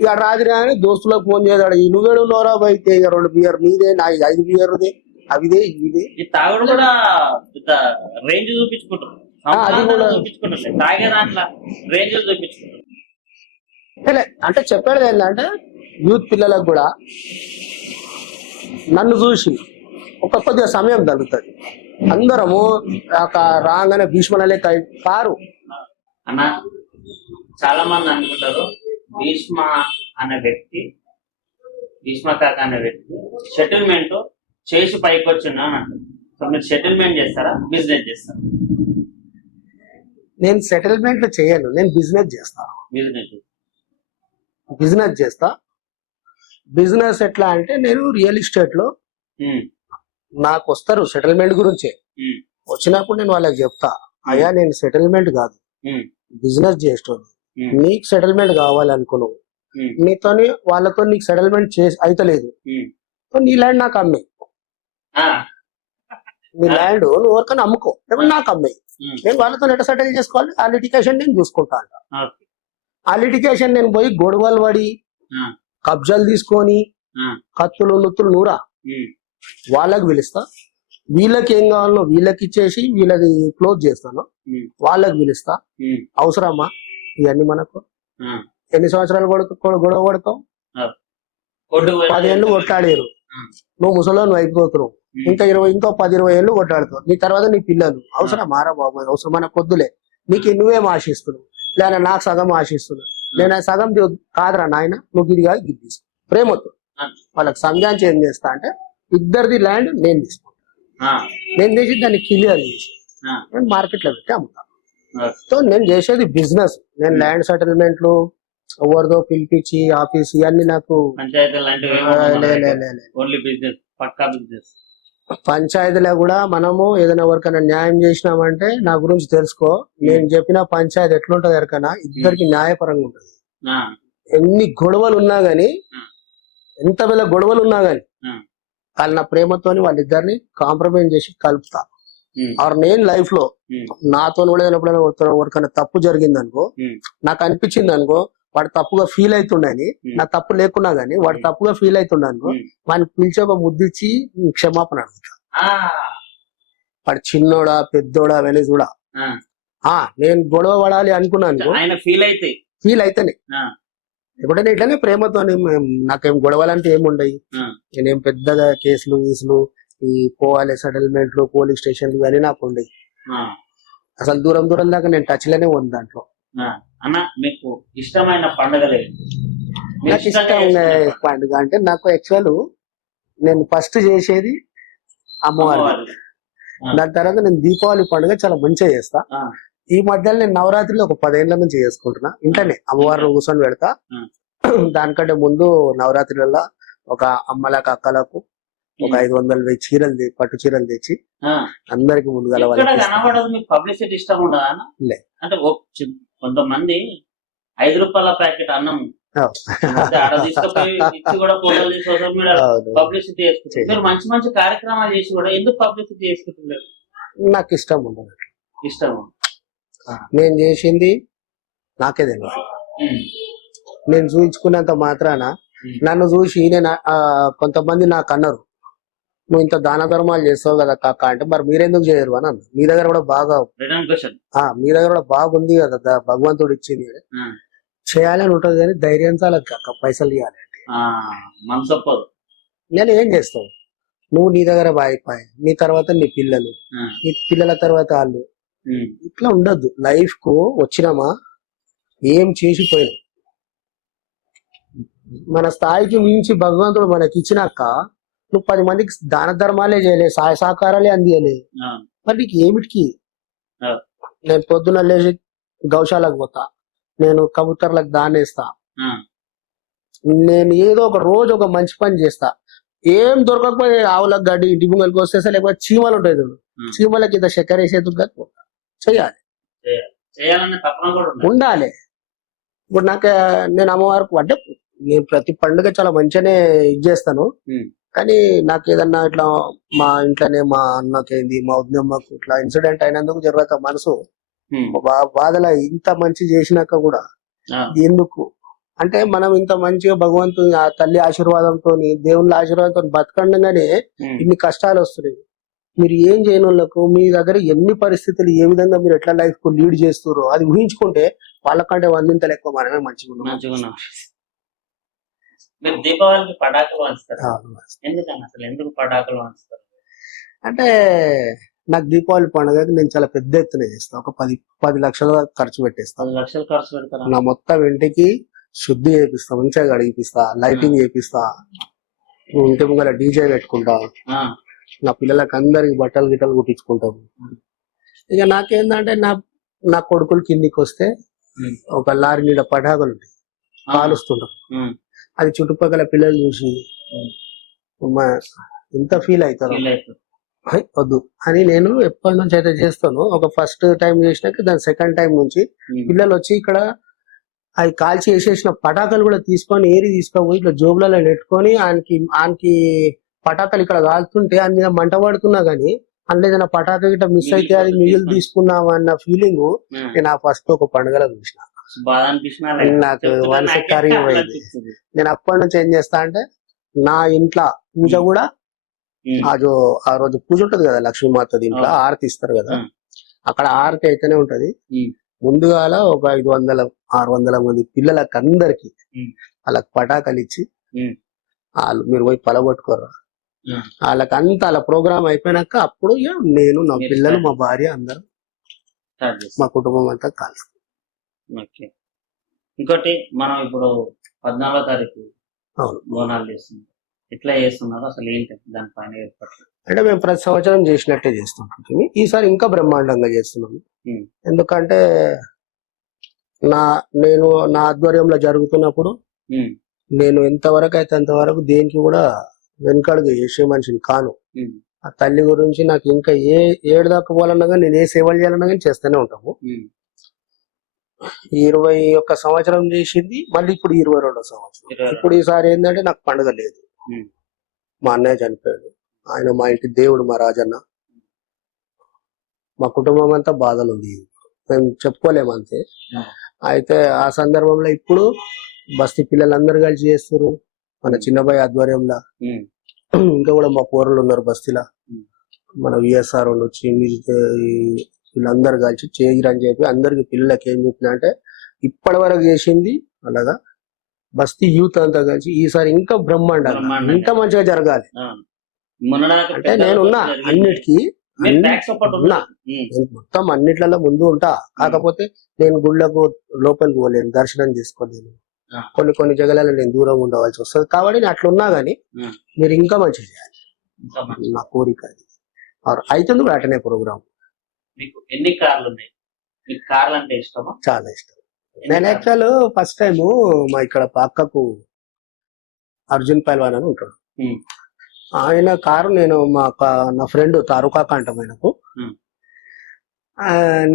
ఇక రాత్రి అని దోస్తులకు ఫోన్ చేశాడు, నువ్వేడు నోరా అయితే 2 బియర్ నీదే, నా 5 బియర్దే, అవిదే ఇవిదే. తాగుడు కూడా రేంజ్ చూపించుకుంటారు, అది కూడా తాగే దాంట్లో రేంజ్ చూపించుకుంటారు. అంటే చెప్పేది ఏంటంటే యూత్ పిల్లలకు కూడా నన్ను చూసి ఒక కొద్దిగా సమయం తగ్గుతుంది. అందరము రాగానే భీష్మలే కారు. అన్న చాలా మంది అనుకుంటారు భీష్మ అనే వ్యక్తి, భీష్మ కాక అనే వ్యక్తి సెటిల్మెంట్ చేసి పైకి వచ్చిండు అని అంటారు. సో మీరు సెటిల్మెంట్ చేస్తారా, బిజినెస్ చేస్తారా? నేను సెటిల్మెంట్ చేయను, నేను బిజినెస్ చేస్తా. బిజినెస్ ఎట్లా అంటే నేను రియల్ ఎస్టేట్ లో నాకు వస్తారు సెటిల్మెంట్ గురించే. వచ్చినప్పుడు నేను వాళ్ళకి చెప్తా, అయ్యా నేను సెటిల్మెంట్ కాదు బిజినెస్ చేస్తాను, నీకు సెటిల్మెంట్ కావాలనుకున్నావు, నీతోని వాళ్ళతో నీకు సెటిల్మెంట్ అయితలేదు, నీ ల్యాండ్ నాకు అమ్మే, నీ ల్యాండ్ నువ్వు ఎవరికైనా అమ్ముకో, లేకపోతే నాకు అమ్మాయి, నేను వాళ్ళతో ఎట్లా సెటిల్ చేసుకోవాలి ఆ లిటికేషన్ నేను చూసుకుంటా అంట. ఆ లిటికేషన్ నేను పోయి గొడవలు పడి కబ్జాలు తీసుకొని కత్తులు నుత్తులు నూరా వాళ్ళకి పిలుస్తా, వీళ్ళకి ఏం కావాలో వీళ్ళకి ఇచ్చేసి వీళ్ళది క్లోజ్ చేస్తాను, వాళ్ళకి పిలుస్తా. అవసరమా ఇవన్నీ మనకు? ఎన్ని సంవత్సరాలు గొడవ పడతావు? 10 ఏళ్ళు కొట్లాడారు, నువ్వు ముసలోను అయిపోతున్నావు, ఇంకా 10-20 ఏళ్ళు కొట్లాడుతావు, నీ తర్వాత నీ పిల్లలు. అవసరం మారా బాబు, అవసరం మనకు కొద్దులే, నీకు నువ్వేం ఆశిస్తున్నావు, లేదా నాకు సగం ఆశిస్తున్నావు, నేను సగం కాదురా నాయన, నువ్వు ఇది కాదు ఇది తీసుకో, ప్రేమతో వాళ్ళకి సంజాంచి ఏం చేస్తా అంటే ఇద్దరిది ల్యాండ్ నేను తీసుకుంటా, నేను చేసి దాన్ని క్లియర్ చేసి నేను మార్కెట్ లో పెట్టి అమ్ముతా. సో నేను చేసేది బిజినెస్, నేను ల్యాండ్ సెటిల్మెంట్లు ఎవరిదో పిలిపించి ఆఫీస్ ఇవన్నీ నాకు పంచాయతీ లాంటివి ఓన్లీ బిజినెస్, పక్కా బిజినెస్. పంచాయతీలో కూడా మనము ఏదైనా ఎవరికైనా న్యాయం చేసినామంటే నా గురించి తెలుసుకో, నేను చెప్పిన పంచాయతీ ఎట్లుంటది ఎరకనా, ఇద్దరికి న్యాయపరంగా ఉంటది. ఆ, ఎన్ని గొడవలు ఉన్నా గానీ, ఎంత పెద్ద గొడవలు ఉన్నా గానీ ఆ, వాళ్ళు నా ప్రేమతోని వాళ్ళిద్దరిని కాంప్రమైజ్ చేసి కలుపుతా. ఉమ్, ఆర్ నేను లైఫ్ లో ఉమ్, నాతో కూడా ఎప్పుడైనా ఎవరికైనా తప్పు జరిగింది అనుకో, ఉమ్, నాకు అనిపించింది అనుకో, వాడు తప్పుగా ఫీల్ అవుతుండని, నా తప్పు లేకున్నా గానీ వాడు తప్పుగా ఫీల్ అవుతుండ అనుకో, ఉమ్. వాడిని పిలిచి ఒక ముద్దిచ్చి క్షమాపణ అడుగుతా. ఆ, వాడు చిన్నోడా పెద్దోడా అవన్నీ చూడా. ఆ. నేను గొడవ పడాలి అనుకున్నాను, ఆయన ఫీల్ అయితే ఫీల్ అయితేనే ఆ, ఎప్పుడైనా ఇట్లానే ప్రేమతో నాకేం గొడవలంటే ఏముండయి. ఆ, నేనేం పెద్దగా కేసులు గీసులు ఈ పోవాలి సెటిల్మెంట్లు పోలీస్ స్టేషన్లు ఇవన్నీ నాకు ఉండయి. ఆ, అసలు దూరం దూరం దాకా నేను టచ్ లోనే ఉంది దాంట్లో. ఆ. అన్న మీకు ఇష్టమైన పండుగలు ఏంటి? మీరు నాకు ఇష్టంగా ఇష్టం చేసుకునే పండుగ అంటే నాకు యాక్చువల్ నేను ఫస్ట్ చేసేది అమ్మవారి. అమ్మవారు. ఆ, దాని తర్వాత నేను దీపావళి పండుగ చాలా మంచిగా చేస్తా. ఆ, ఈ మధ్యలో నేను నవరాత్రిలో ఒక 10 ఏళ్ల నుంచి చేసుకుంటున్నా. ఇంటనే అమ్మవారిని కూర్చొని పెడతా. ఆ. దానికంటే ముందు నవరాత్రిలలో ఒక అమ్మలకు అక్కలకు ఒక 500 చీరలు పట్టు చీరలు తెచ్చి ఆ. అందరికి ముందుగా ఇక్కడ వాళ్ళకి ఇస్తా. కనబడదు మీకు పబ్లిసిటీ ఇష్టం ఉండదా అన్న? లే. అంటే కొంతమంది ₹5 ప్యాకెట్ అన్నం అవును. ఆడ తీసుకుపోయి ఇచ్చి కూడా ఫోటోలు తీసి సోషల్ మీడియా అవును. పబ్లిసిటీ చేసుకుంటారు. మీరు మంచి మంచి కార్యక్రమాలు చేసి కూడా ఎందుకు పబ్లిసిటీ చేసుకుంటున్నారు? నాకు ఇష్టం ఉండదు. ఇష్టం. నేను చేసింది నాకే తెలియదు. ఉమ్, నేను చూపించుకున్నంత మాత్రాన నన్ను చూసి నేను కొంతమంది నాకు అన్నారు, నువ్వు ఇంత దాన ధర్మాలు చేస్తావు కదా కాక అంటే, మరి మీరెందుకు చేయరు అని అన్నారు. మీ దగ్గర కూడా బాగా రిటర్న్ క్వశ్చన్. మీ దగ్గర కూడా బాగుంది కదా, భగవంతుడు ఇచ్చింది చేయాలని ఉంటది కానీ ధైర్యం చాలా కాక పైసలు ఇవ్వాలి. మనసు ఒప్పదు. నేను ఏం చేస్తావు, నువ్వు నీ దగ్గర బాయిపోయి నీ తర్వాత నీ పిల్లలు, నీ పిల్లల తర్వాత వాళ్ళు, ఇట్లా ఉండద్దు. లైఫ్ కు వచ్చినామా ఏం చేసిపోయినా మన స్థాయికి మించి భగవంతుడు మనకి ఇచ్చినాక నువ్వు 10 మందికి దాన ధర్మాలే చేయలే, సహాయ సహకారాలే అందియలే, మరి నీకు ఏమిటికి? నేను పొద్దున్న లేచి గౌశాలకు పోతా, నేను కబుతర్లకు దానేస్తా, నేను ఏదో ఒక రోజు ఒక మంచి పని చేస్తా. ఏం దొరకకపోతే ఆవులకు గడ్డి ఇంటి ముంగలికి వస్తే, లేకపోతే చీమలు ఉంటాయి చూడు, చీమలకి ఇంత చక్కెర వేసేందుకు చెయ్యాలి, చేయాలనే తపన కూడా ఉండాలి. ఇప్పుడు నేను అమ్మవారికి అంటే నేను ప్రతి పండుగ చాలా మంచిగానే ఇది చేస్తాను. కానీ నాకు ఏదన్నా ఇట్లా మా ఇంట్లోనే మా అన్నకేంది మా వదినమ్మకు ఇట్లా ఇన్సిడెంట్ అయినందుకు జరుగుతా మనసు బాధల. ఇంత మంచి చేసినాక కూడా ఎందుకు అంటే, మనం ఇంత మంచిగా భగవంతుని ఆ తల్లి ఆశీర్వాదంతో దేవుళ్ళ ఆశీర్వాదంతో బతకండగానే ఇన్ని కష్టాలు వస్తున్నాయి. మీరు ఏం చేయని వాళ్ళకు మీ దగ్గర ఎన్ని పరిస్థితులు ఏ విధంగా మీరు ఎట్లా లైఫ్ కు లీడ్ చేస్తారో అది ఊహించుకుంటే వాళ్ళకంటే 100 ఎక్కువ మనమే మంచిగా ఉన్నాం. మీరు దీపావళికి పటాకులు వంచుతారు ఎందుకని? అసలు ఎందుకు పటాకులు వంచుతారు? అంటే నాకు దీపావళి పండుగ నేను చాలా పెద్ద ఎత్తున చేస్తాను. ఒక 10 లక్షల ఖర్చు పెట్టేస్తాను. 10 లక్షలు ఖర్చు పెడతారు. నా మొత్తం ఇంటికి శుద్ధి చేపిస్తా, మంచిగా కడిగిపిస్తా, లైటింగ్ చేపిస్తా, ఇంటి ముంగల డీజే పెట్టుకుంటా, నా పిల్లలకి అందరికి బట్టలు గిట్టలు కుట్టించుకుంటాము. ఇక నాకేందంటే నా కొడుకులు కిందికి వస్తే ఒక లారీ నీడ పటాకులు ఉంటాయి కాలుస్తుంటాం. అది చుట్టుపక్కల పిల్లలు చూసి ఎంత ఫీల్ అవుతారు వద్దు అని నేను ఎప్పటి నుంచి అయితే చేస్తాను. ఒక ఫస్ట్ టైం చేసినాక దాని సెకండ్ టైం నుంచి పిల్లలు వచ్చి ఇక్కడ అవి కాల్చి వేసేసిన పటాకులు కూడా తీసుకొని ఏరి తీసుకోపోయి ఇట్లా జోబులలో నెట్టుకొని ఆయనకి పటాకులు ఇక్కడ కాలుతుంటే ఆయన మీద మంట పడుతున్నా గానీ అందులో ఏదైనా పటాక గిట్ట మిస్ అయితే అది మిగిలి తీసుకున్నాం అన్న ఫీలింగ్ నేను ఆ ఫస్ట్ ఒక పండుగలో చూసిన. నాకు మనసు కరిగిపోయింది. నేను అప్పటి నుంచి ఏం చేస్తా అంటే నా ఇంట్లో పూజ కూడా ఆ రోజు పూజ ఉంటది కదా లక్ష్మీమాత, ఇంట్లో ఆరతి ఇస్తారు కదా, అక్కడ ఆరతి అయితేనే ఉంటది. ముందుగాల ఒక 500-600 మంది పిల్లలకి అందరికి వాళ్ళకి పటాకులు ఇచ్చి వాళ్ళు మీరు పోయి పలగొట్టుకోరు, వాళ్ళకంతా వాళ్ళ ప్రోగ్రామ్ అయిపోయినాక అప్పుడు నేను నా పిల్లలు మా భార్య అందరం మా కుటుంబం అంతా కాల్స్తాం. ఇంకోటి మనం ఇప్పుడు 14వ తారీఖు బోనాలు చేస్తున్నాం, ఎట్లా చేస్తున్నారు అసలు ఏంటి దానిపైన ఏర్పాటు? అంటే మేము ప్రతి సంవత్సరం చేసినట్టే చేస్తుంటాం. ఈసారి ఇంకా బ్రహ్మాండంగా చేస్తున్నాము. ఎందుకంటే నేను నా ఆధ్వర్యంలో జరుగుతున్నప్పుడు నేను ఎంతవరకు అయితే అంతవరకు దేనికి కూడా వెనుకడుగు చేసే మనిషిని కాను. ఆ తల్లి గురించి నాకు ఇంకా ఏడు దాకా పోవాలన్నా కానీ నేను ఏ సేవలు చేయాలన్నా కానీ చేస్తూనే ఉంటాము. ఉమ్, 21 సంవత్సరం చేసింది, మళ్ళీ ఇప్పుడు 22వ సంవత్సరం. 22. ఇప్పుడు ఈసారి ఏంటంటే నాకు పండుగ లేదు. ఉమ్, మా అన్నయ్య చనిపోయాడు, ఆయన మా ఇంటి దేవుడు, మా రాజన్న. మా కుటుంబం అంతా బాధలు ఉంది, మేము చెప్పుకోలేము అంతే. ఉమ్, అయితే ఆ సందర్భంలో ఇప్పుడు బస్తీ పిల్లలందరూ కలిసి చేస్తారు, మన చిన్నబాయి ఆధ్వర్యంలో. ఉమ్, ఇంకా కూడా మా పోరలు ఉన్నారు బస్తీలో, ఉమ్, మన విఎస్ఆర్ వాళ్ళు వచ్చి వీళ్ళందరూ కలిసి చేయరని చెప్పి అందరికి పిల్లలకి ఏం చెప్పిన అంటే ఇప్పటి వరకు చేసింది అలాగా బస్తీ యూత్ అంతా కలిసి ఈసారి ఇంకా బ్రహ్మాండంగా బ్రహ్మాండంగా. ఇంకా మంచిగా జరగాలి. ఆ. మొన్నదాకా అంటే పెద్దలతో నేనున్నా జరిగింది. అన్నిటికీ, మీరు back support ఉన్నా. ఉన్నారు. ఉమ్, నేను మొత్తం అన్నిట్లలో ముందు ఉంటా. కాకపోతే నేను గుళ్ళకు లోపలికి పోలేను, దర్శనం చేసుకోలేను, ఆ. కొన్ని జగలలో నేను దూరం ఉండవలసి వస్తుంది. కాబట్టి నేను అట్లున్నా గానీ ఉమ్, మీరు ఇంకా మంచిగా చేయాలి, ఇంకా మంచి. నా కోరిక అది. అవుతుంది కూడా అటనే ప్రోగ్రామ్. మీకు ఎన్ని కార్లు ఉన్నాయి? మీకు కార్లు అంటే ఇష్టమా? చాలా ఇష్టం. ఎన్ని నేను కార్లు? యాక్చువల్ ఫస్ట్ టైం మా ఇక్కడ పక్కకు అర్జున్ పైల్వాన్ అని ఉంటాడు, ఉమ్, ఆయన కారు నేను నా ఫ్రెండ్ తారుకాక అంటాం ఆయనకు. ఉమ్,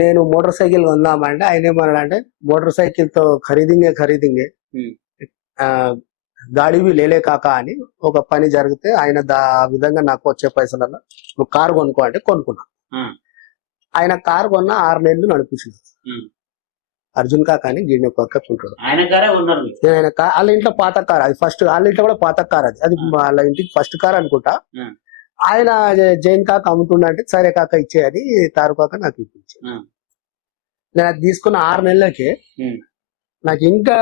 నేను మోటార్ సైకిల్ కొందామంటే ఆయన ఏమన్నాడంటే మోటార్ సైకిల్ తో ఖరీదింగే ఉమ్, ఆ, గాడివి లేలే కాక అని ఒక పని జరిగితే ఆయన ఆ విధంగా నాకు వచ్చే పైసలలో నువ్వు కారు కొనుక్కో అంటే కొనుక్కున్నా. ఉమ్, ఆయన కారు కొన్న 6 నెలలు నడిపించిన. ఉమ్. అర్జున్ కాక అని గిన్నె పక్కకు ఉంటాడు. ఆయన కారే ఉన్నారు మీరు. నేను ఆయన వాళ్ళ ఇంట్లో పాత కార్ అది, ఫస్ట్ వాళ్ళ ఇంట్లో కూడా పాత కార్ అది వాళ్ళ ఇంటికి ఫస్ట్ కార్ అనుకుంటా. ఉమ్, ఆయన జైన్ కాక అమ్ముతుండ అంటే సరే కాక ఇచ్చేయని తారు కాక నాకు ఇప్పించి ఉమ్, నేను అది తీసుకున్న 6 నెలలకే ఉమ్, నాకు ఇంకా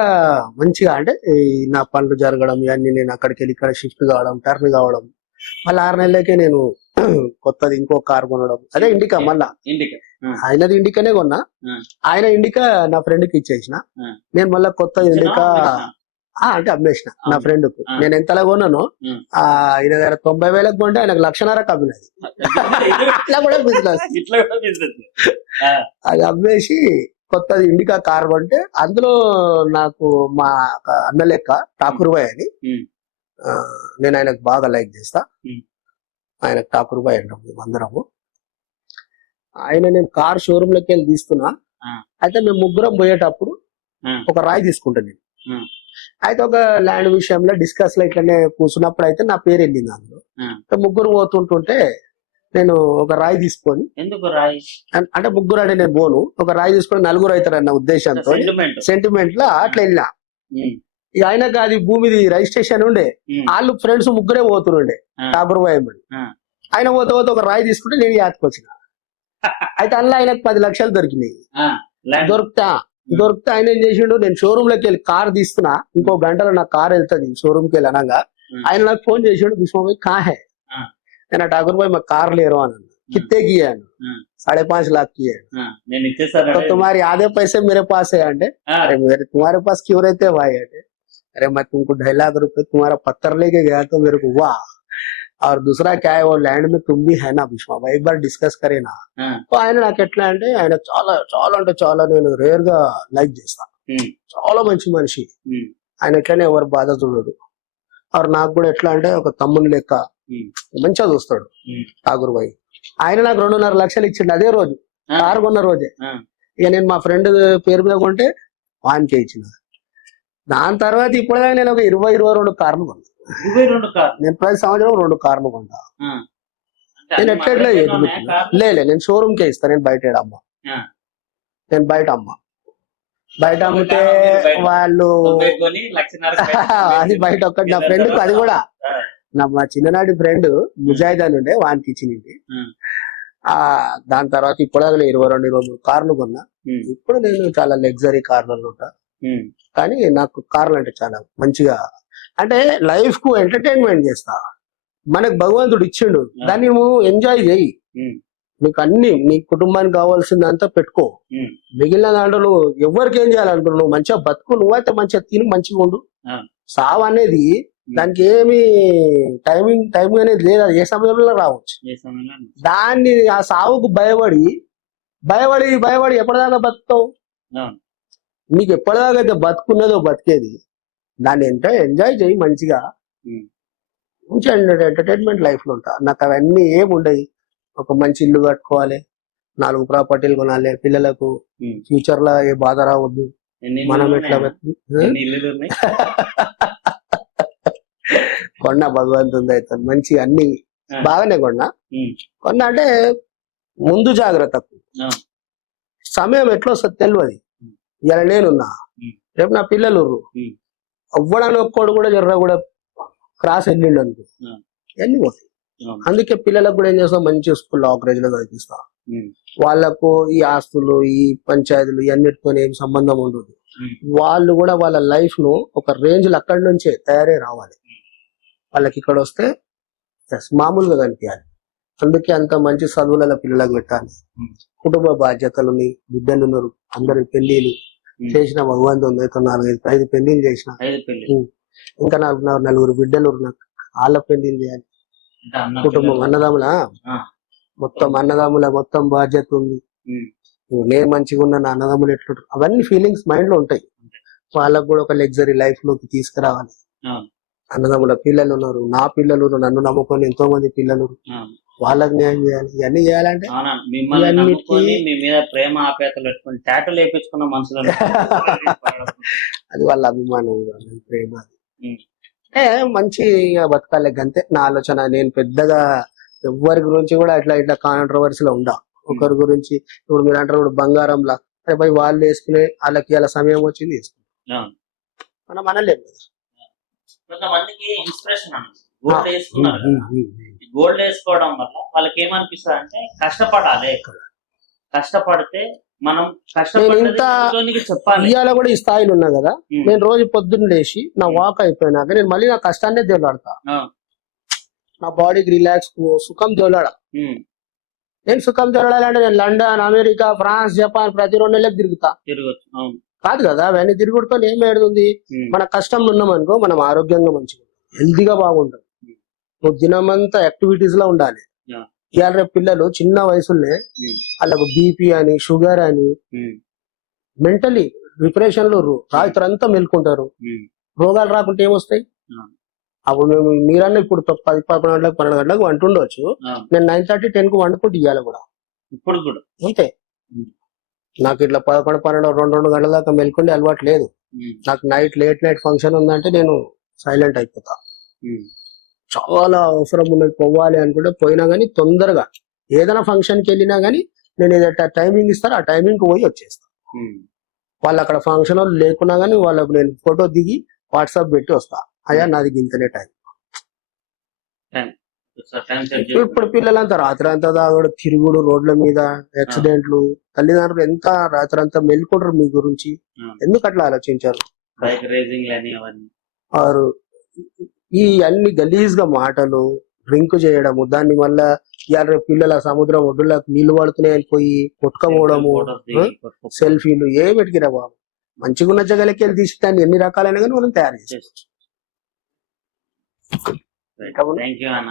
మంచిగా అంటే ఈ నా పనులు జరగడం ఇవన్నీ, నేను అక్కడికి వెళ్ళి ఇక్కడ షిఫ్ట్ కావడం, టర్న్ కావడం, మళ్ళీ 6 నెలలకే నేను కొత్తది ఇంకో కార్ కొనడం. అదే ఇండికా, మళ్ళా ఇండికా. ఉమ్, ఆయనది ఇండికానే కొన్నా. ఉమ్, ఆయన ఇండికా నా ఫ్రెండ్ కి ఇచ్చేసిన. ఉమ్. నేను మళ్ళా కొత్త ఇండికా అంటే అమ్మేసిన నా ఫ్రెండ్ కు. ఆ. నేను ఎంతలా కొన్నాను, ఉమ్. ఆయన దగ్గర 90,000 కొంటే ఆయనకు 1,50,000 అమ్మినది. ఇట్లా కూడా బిజినెస్. ఇట్లా కూడా బిజినెస్. అది అమ్మేసి కొత్తది ఇండికా కార్ కొంటే అందులో నాకు మా అన్న లెక్క ఠాకూర్ బాయ్ అని, ఉమ్, నేను ఆయనకు బాగా లైక్ చేస్తా. ఉమ్, ఆయన ఠాకూర్ బాయ్ అంటాం మేము అందరము. ఆయన నేను కార్ షోరూమ్ లోకి వెళ్ళి తీస్తున్నా. ఆ. అయితే మేము ముగ్గురం పోయేటప్పుడు ఆ. ఒక రాయి తీసుకుంటా నేను. ఉమ్, అయితే ఒక ల్యాండ్ విషయంలో డిస్కస్ లో ఇట్లనే కూర్చున్నప్పుడు అయితే నా పేరు వెళ్ళింది అందులో. ఉమ్. అయితే ముగ్గురు పోతుంటుంటే నేను ఒక రాయి తీసుకొని, ఎందుకు రాయి? అంటే ముగ్గురు అంటే నేను పోను, ఒక రాయి తీసుకొని నలుగురు అవుతారన్న ఉద్దేశంతో సెంటిమెంట్. సెంటిమెంట్ లా అట్లా వెళ్ళినా. ఉమ్, ఇక ఆయనకు అది భూమిది రిజిస్ట్రేషన్ ఉండే, ఉమ్, వాళ్ళు ఫ్రెండ్స్ ముగ్గురే పోతుండే ఆ. ఠాకూర్ బాయ్ అని. ఆ. ఆయన పోతే ఒక రాయి తీసుకుంటే నేను యాత్కొచ్చిన. అయితే అందులో ఆయనకు 10 లక్షలు దొరికినాయి. ఆ, ల్యాండ్. దొరికితే ఆయన ఏం చేసిండు, నేను షోరూమ్ లోకి వెళ్ళి కార్ తీస్తున్నా, ఇంకో గంటలో నా కార్ వెళ్తుంది షోరూమ్ కి వెళ్ళి అనగా ఆయన నాకు ఫోన్ చేసాడు, విశ్వభాయ్ కా హై? ఆ. నేను ఠాకూర్ భాయ్ మా కార్ లేరు అని అన్నా. कितने की है? 5.5 लाख की है। నేను ఇచ్చేసాను. तो तुम्हारी आधे पैसे मेरे पास है आंटे। अरे मेरे तुम्हारे पास क्यों रहते हैं भाई आंटे? अरे मैं तुमको 2.5 लाख रुपए तुम्हारा पत्थर लेके गया तो मेरे को वाह। और दूसरा क्या है, वो लैंड में तुम भी है ना विश्वा भाई, एक बार डिस्कस करे ना। तो ఆయన నాకు ఎట్లా అంటే ఆయన చాలా చాలా అంటే చాలా నేను రేర్ గా లైక్ చేస్తా, చాలా మంచి మనిషి ఆయన. ఎట్లనే ఎవరు బాధ చూడడు. ఆర్ నాకు కూడా ఎట్లా అంటే ఒక తమ్ముని లెక్క మంచిగా చూస్తాడు ఠాకూర్ భాయ్. ఆయన నాకు 2.5 లక్షలు ఇచ్చిండు అదే రోజు, కారు కొన్న రోజే. ఇక నేను మా ఫ్రెండ్ పేరు మీద కొంటే వానికే ఇచ్చిన. దాని తర్వాత ఇప్పటిదాకా నేను ఒక 22 కార్లు కొన్నా. నేను ప్రతి సంవత్సరం 2 కార్లు కొంటా. నేను ఎట్లా లేదు, నేను షోరూమ్ కే ఇస్తా, నేను బయట అమ్మా. నేను బయట అమ్మా, బయట అమ్మితే వాళ్ళు అది బయట ఒక్కటి. నా ఫ్రెండ్ అది కూడా మా చిన్ననాటి ఫ్రెండ్ ముజాహిద్ అని ఉండే, వానికి ఇచ్చింది. దాని తర్వాత ఇప్పటిదాకా 22-23 కార్లు కొన్నా. ఇప్పుడు నేను చాలా లగ్జరీ కార్లలో ఉంటా. కానీ నాకు కార్లు అంటే చాలా మంచిగా, అంటే లైఫ్ కు ఎంటర్టైన్మెంట్ చేస్తా. మనకు భగవంతుడు ఇచ్చిండు, దాన్ని నువ్వు ఎంజాయ్ చేయి. నీకు అన్ని నీ కుటుంబానికి కావాల్సిందంతా పెట్టుకో, మిగిలిన దాంట్లో నువ్వు ఎవరికి ఏం చేయాలనుకున్నావు, నువ్వు మంచిగా బతుకు, నువ్వైతే మంచిగా తిని మంచిగా ఉండు. సావు అనేది దానికి ఏమి టైం అనేది లేదు, అది ఏ సమయంలో రావచ్చు. దాన్ని ఆ సావుకు భయపడి భయపడి భయపడి ఎప్పటిదాకా బతుకుతావు? నీకు ఎప్పటిదాకా అయితే బతుకున్నదో బతికేది, దాన్ని ఎంజాయ్ చేయి మంచిగా. మంచి ఎంటర్టైన్మెంట్ లైఫ్ లో ఉంటా. నాకు అవన్నీ ఏమి ఉండవు. ఒక మంచి ఇల్లు కట్టుకోవాలి, 4 ప్రాపర్టీలు కొనాలి, పిల్లలకు ఫ్యూచర్ లో ఏ బాధ రావద్దు. ఎన్ని మనం ఇల్లులు ఎట్లా ఉన్నాయా? ఎన్ని ఇల్లులు ఉన్నాయి? కొన్న భగవంతుంది అయితే మంచి అన్ని బాగానే కొన్నా. ఉమ్, కొన్నా అంటే ముందు జాగ్రత్తకు ఆ, సమయం ఎట్లా వస్తుంది తెలియదు. ఇలా నేనున్నా, ఉమ్, రేపు నా పిల్లలు ఉమ్, అవ్వడానికి ఒక్కడు కూడా జర్ర కూడా క్రాస్ వెళ్ళిండు అనుకో, ఆ, ఎన్ని పోతాయి. అవును. అందుకే పిల్లలకు కూడా ఏం చేస్తాం, మంచి స్కూల్లో ఆకరేజ్ లో చదివిస్తా. ఉమ్, వాళ్ళకు ఈ ఆస్తులు, ఈ పంచాయతీలు ఇవన్నిటితో ఏం సంబంధం ఉండదు. ఉమ్, వాళ్ళు కూడా వాళ్ళ లైఫ్ ను ఒక రేంజ్ లో అక్కడి నుంచే తయారై రావాలి. వాళ్ళకి ఇక్కడ వస్తే yes, మామూలుగా కనిపించాలి. అందుకే అంత మంచి చదువుల పిల్లలకు పెట్టాలి. ఉమ్, కుటుంబ బాధ్యతలని, బిడ్డలు ఉన్నారు, అందరి పెళ్లిలు ఉమ్. చేసిన భగవంతుని 4-5 పెళ్లిళ్ళు చేసిన. 5 పెళ్లి ఇంకా నాకు 4 బిడ్డలు ఉన్నారు. నాకు వాళ్ళ పెళ్లిళ్ళు చేయాలి. అంటే అన్న కుటుంబం పిల్లలు. అన్నదమ్ముల ఆ, మొత్తం అన్నదమ్ముల మొత్తం బాధ్యత ఉంది. ఉమ్, ఇప్పుడు నేను మంచిగా ఉన్న నా అన్నదమ్ములు ఎట్లుంటారు అవన్నీ ఫీలింగ్స్ మైండ్ లో ఉంటాయి. వాళ్ళకు కూడా ఒక లగ్జరీ లైఫ్ లోకి తీసుకురావాలి. అవును, అన్నదమ్ముల పిల్లలు ఉన్నారు, నా పిల్లలు ఉన్నారు, నన్ను నమ్ముకొని ఎంతో మంది పిల్లలు ఉన్నారు. అవును. వాళ్ళకి న్యాయం చేయాలి. ఇవన్నీ చేయాలంటే అవునా, మిమ్మల్ని ఇవన్నిటికీ- నమ్ముకొని మీ మీద ప్రేమ ఆప్యాయతలు పెట్టుకొని టాటూలు వేయించుకున్న మనుషులు అది వాళ్ళ అభిమానం, వాళ్ళ ప్రేమ. అంటే మంచిగా బతకాలి అంతే నా ఆలోచన. నేను పెద్దగా ఎవరి గురించి కూడా ఇట్లా ఇట్లా కాంట్రవర్సీలో ఉండా. ఒకరి గురించి ఇప్పుడు మీరు అంటారు ఇప్పుడు బంగారంలా, అరే పోయి వాళ్ళు వేసుకునే వాళ్ళకి అలా సమయం వచ్చింది వేసుకున్నాం, మనం అనలేము కదా. కొంతమందికి ఇన్స్పిరేషన్ అన్నది గోల్డ్ వేసుకున్నారు కదా. గోల్డ్ వేసుకోవడం వల్ల వాళ్ళకి ఏమనిపిస్తుంది అంటే కష్టపడాలి, కష్టపడితే మనం నేను ఇంత కష్టపడి చెప్పాలి. ఇవాళ కూడా ఈ స్థాయిలో ఉన్నా కదా. ఉమ్, నేను రోజు పొద్దున్న లేచి నా వాక్ అయిపోయినాక నేను మళ్ళీ నా కష్టాన్నే దేవులాడతా. ఆ, నా బాడీకి రిలాక్స్ సుఖం దేవులాడ. ఉమ్, నేను సుఖం దేవులాడాలంటే నేను లండన్, అమెరికా, ఫ్రాన్స్, జపాన్ ప్రతి 2 నెలలకు తిరుగుతా తిరగచ్చు. అవును, కాదు కదా. అవన్నీ తిరుగుడుతో ఏం ఏడుతుంది. ఉమ్, మన కష్టంలో ఉన్నామనుకో మనం ఆరోగ్యంగా మంచిగా హెల్తీగా బాగుంటాం. నువ్వు దినమంతా యాక్టివిటీస్ లో ఉండాలి. Yeah. ఇవాళ రేపు పిల్లలు చిన్న వయసులోనే ఉమ్, వాళ్ళకు బీపీ అని, షుగర్ అని, ఉమ్, మెంటలీ డిప్రెషన్ లో రాత్రి అంతా మేల్కుంటారు. ఉమ్, రోగాలు రాకుంటే ఏమొస్తాయి? Yeah. అప్పుడు మేము మీరన్నా ఇప్పుడు 10-11 గంటలకు 12 గంటలకు వంటుండొచ్చు. Yeah. నేను 9:30, 10 కు వండుకుంటూ ఇవ్వాలి కూడా ఇప్పుడు కూడా అంతే. నాకు ఇట్లా 11, 12, 2 గంటల దాకా మెల్కుండే అలవాటు లేదు. ఉమ్, నాకు లేట్ నైట్ ఫంక్షన్ ఉందంటే నేను సైలెంట్ అయిపోతా. ఉమ్, చాలా అవసరం ఉన్నది పోవాలి అనుకుంటే పోయినా గానీ తొందరగా ఏదైనా ఫంక్షన్ కి వెళ్ళినా గానీ నేను ఏదైతే టైమింగ్ ఇస్తారో ఆ టైమింగ్ కి పోయి వచ్చేస్తా. ఉమ్, వాళ్ళు అక్కడ ఫంక్షన్ లేకున్నా గానీ వాళ్ళకు నేను ఫోటో దిగి వాట్సాప్ పెట్టి వస్తా. అయ్యా నాది ఇంతనే టైం. time set చేసుకో. ఇప్పుడు పిల్లలంతా రాత్రి అంతా తాగుడు, తిరుగుడు, రోడ్ల మీద యాక్సిడెంట్లు. తల్లిదండ్రులు ఎంత రాత్రి అంతా మెల్కుంటారు మీ గురించి. ఆ. ఎందుకు అట్లా ఆలోచించారు? బైక్ రేసింగ్ అని అవన్నీ. వారు ఈ అన్ని గలీజ్ గా మాటలు, డ్రింక్ చేయడము, దాన్ని వల్ల ఇవాళ పిల్లల సముద్రం ఒడ్డులకు నీళ్లు పడుతున్నాయని పోయి కొట్టుకపోవడము, Photos దిగి కొట్టుకో. సెల్ఫీలు ఏ పెట్టుకిరా బాబు. మంచిగా ఉన్న జగలకి వెళ్ళి తీసి దాన్ని ఎన్ని రకాలైన కానీ మనం తయారు చేసుకోవచ్చు. థ్యాంక్ యూ అన్న,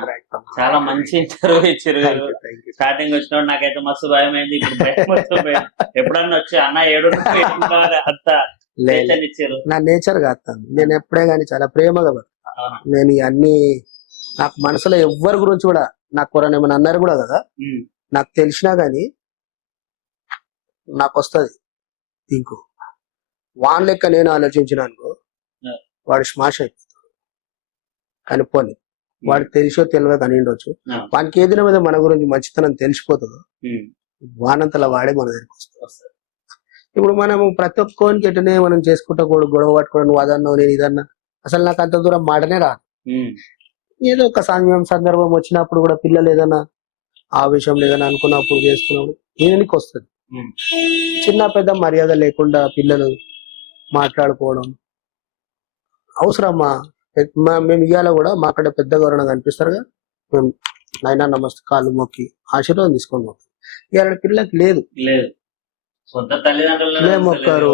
చాలా మంచి ఇంటర్వ్యూ ఇచ్చారు. Thank you. స్టార్టింగ్ వచ్చినప్పుడు నాకైతే మస్తు భయం అయింది. ఇప్పుడు భయం మొత్తం పోయింది. ఎప్పుడన్నా వచ్చి అన్న ఏడు అంత లేదు. చైతన్యం ఇచ్చారు. నా నేచర్ కాస్తాను. నేను ఎప్పుడే గానీ చాలా ప్రేమగా బతుకుతా. అవునా? నేను ఇవన్నీ నాకు మనసులో ఎవ్వరి గురించి కూడా నాకు ఎవరైనా ఏమైనా అన్నారు కూడా కదా, ఉమ్, నాకు తెలిసినా గానీ నాకు వస్తుంది ఇంకో వాన్ లెక్క నేను ఆలోచించిన అనుకో Yeah. వాడు స్మాష్ అయిపోతాడు. కానీ పోనీ వాడికి తెలిసో తెలియక అని ఉండొచ్చు. Yeah. వానికి ఏదైనా మీద మన గురించి మంచితనం తెలిసిపోతుందో ఉమ్, వానంతలా వాడే మన దగ్గరికి వస్తుంది. వస్తుంది. ఇప్పుడు మనము ప్రతి ఒక్కరికి ఎటునే మనం చేసుకుంటా గొడవ పట్టుకోవడం, నువ్వు అదన్నావు నేను ఇదన్నా, అసలు నాకు అంత దూరం మాటనే రాదు. ఉమ్, ఏదో ఒక సమయం సందర్భం వచ్చినప్పుడు కూడా పిల్లలు ఏదైనా ఆవేశం లేదని అనుకున్నప్పుడు చేసుకున్నప్పుడు దీనికి వస్తుంది. ఉమ్, చిన్న పెద్ద మర్యాద లేకుండా పిల్లలు మాట్లాడుకోవడం అవసరమా? మేము ఇవాళ కూడా మా అక్కడ పెద్ద గౌరవం కనిపిస్తారుగా, మేము నైనా నమస్తే కాళ్ళు మొక్కి ఆశీర్వాదం తీసుకొని పోతాం. ఇవాళ పిల్లలకి లేదు. లేదు, సొంత తల్లిదండ్రులు మేము మొక్కరు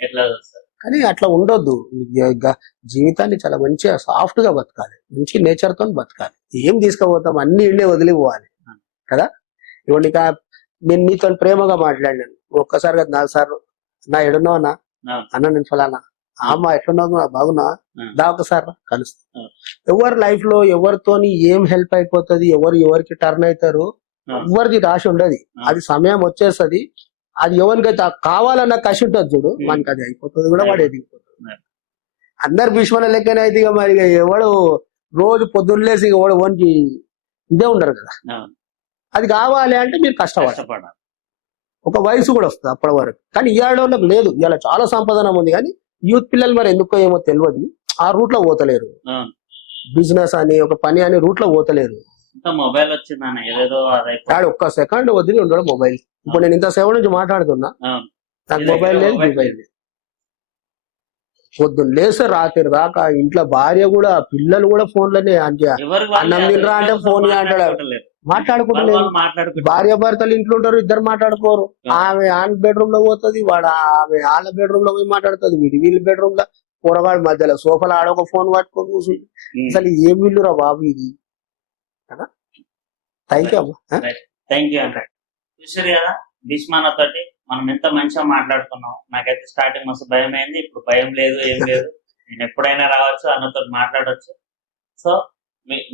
ఎట్లా చూస్తారు? కానీ అట్లా ఉండొద్దు. జీవితాన్ని చాలా మంచిగా సాఫ్ట్ గా బతకాలి, మంచి నేచర్ తో బతకాలి. ఏం తీసుకుపోతాం అన్ని ఇండే వదిలిపోవాలి కదా. ఇవ్వండి నేను నీతో ప్రేమగా మాట్లాడినాను ఒక్కసారి కదా 4 సార్లు, నా ఎడున్నావు అన్న ఆ. అన్న నేను ఫలానా అమ్మ ఎట్లున్నావు బాగున్నా ఉం. దా ఒకసారి కలుస్తా ఉం. ఎవరి లైఫ్ లో ఎవరితోని ఏం హెల్ప్ అయిపోతుంది ఎవరికి టర్న్ అవుతారు ఉం. ఎవరిది రాసి ఉండదు అది సమయం వచ్చేస్తది అది ఎవరికైతే కావాలన్న కసి ఉంటుంది చూడు ఉం. మనకి అది అయిపోతుంది కూడా వాడు ఎదిగిపోతుంది ఉం. అందరు భీష్మల లెక్కనే అయితే ఇక మరి ఇక ఎవడు రోజు పొద్దున్నేసి ఇక ఎవడు ఓనికి ఇదే ఉండరు కదా అవును. అది కావాలి అంటే మీరు కష్టపడాలి కష్టపడాలి. ఒక వయసు కూడా వస్తుంది అప్పటి వరకు కానీ ఇవాళ వాళ్ళకి లేదు ఇవాళ చాలా సంపాదన ఉంది కానీ యూత్ పిల్లలు మరి ఎందుకో ఏమో తెలియదు ఆ రూట్ లో పోతలేరు అవును. బిజినెస్ అని ఒక పని అని రూట్ లో పోతలేరు ఇంత మొబైల్ వచ్చిందన్న ఏదేదో అదైపోయింది. వాడు ఒక్క సెకండ్ వదిలి ఉండడు మొబైల్ ఇప్పుడు నేను ఇంత సేవ నుంచి మాట్లాడుతున్నా అవును. నాకు ఇది మొబైల్ లేదు మొబైల్ మొబైల్ లేదు పొద్దున్న లేస్తే రాత్రి దాకా ఇంట్లో భార్య కూడా పిల్లలు కూడా ఫోన్లోనే అంటే ఎవరికి వాళ్ళు అన్నం తినరా అంటే ఫోన్ అంటాడు మాట్లాడుకోవట్లేదు. మాట్లాడుకుంటలేదు వాళ్ళు మాట్లాడుకుంటారు. భార్య భర్తలు ఇంట్లో ఉంటారు ఇద్దరు మాట్లాడుకోరు ఆమె ఆన్ బెడ్రూమ్ లో పోతుంది వాడు ఆమె వాళ్ళ బెడ్రూమ్ లో పోయి మాట్లాడుతుంది వీళ్ళ బెడ్రూమ్ లో కూరగాడు మధ్యలో సోఫాలో ఆడొక ఫోన్ పట్టుకొని కూర్చుంది ఉం. అసలు ఏం ఇల్లురా బాబు ఇది కదా థ్యాంక్ యూ అమ్మా థ్యాంక్ యూ అంటే చూసారు కదా భీష్మాన తోటి మనం ఎంత మంచిగా మాట్లాడుకున్నాం. నాకైతే స్టార్టింగ్ మస్తు భయం అయింది, ఇప్పుడు భయం లేదు, ఏం లేదు. నేను ఎప్పుడైనా రావచ్చు, అన్నతో మాట్లాడవచ్చు. సో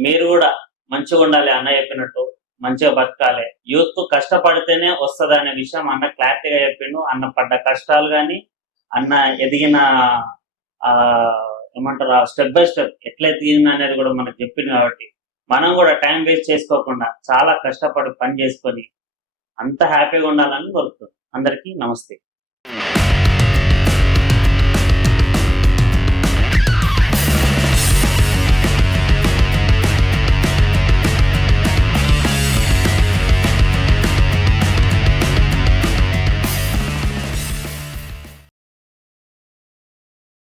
మీరు కూడా మంచిగా ఉండాలి, అన్న చెప్పినట్టు మంచిగా బతకాలి. యూత్ కష్టపడితేనే వస్తుంది అనే విషయం అన్న క్లారిటీగా చెప్పిండు. అన్న పడ్డ కష్టాలు కానీ అన్న ఎదిగిన ఏమంటారు స్టెప్ బై స్టెప్ ఎట్లా ఎదిగింది అనేది కూడా మనకు చెప్పింది. కాబట్టి మనం కూడా టైం వేస్ట్ చేసుకోకుండా చాలా కష్టపడి పని చేసుకొని అంత హ్యాపీగా ఉండాలని కోరుతున్నాం. అందరికీ నమస్తే.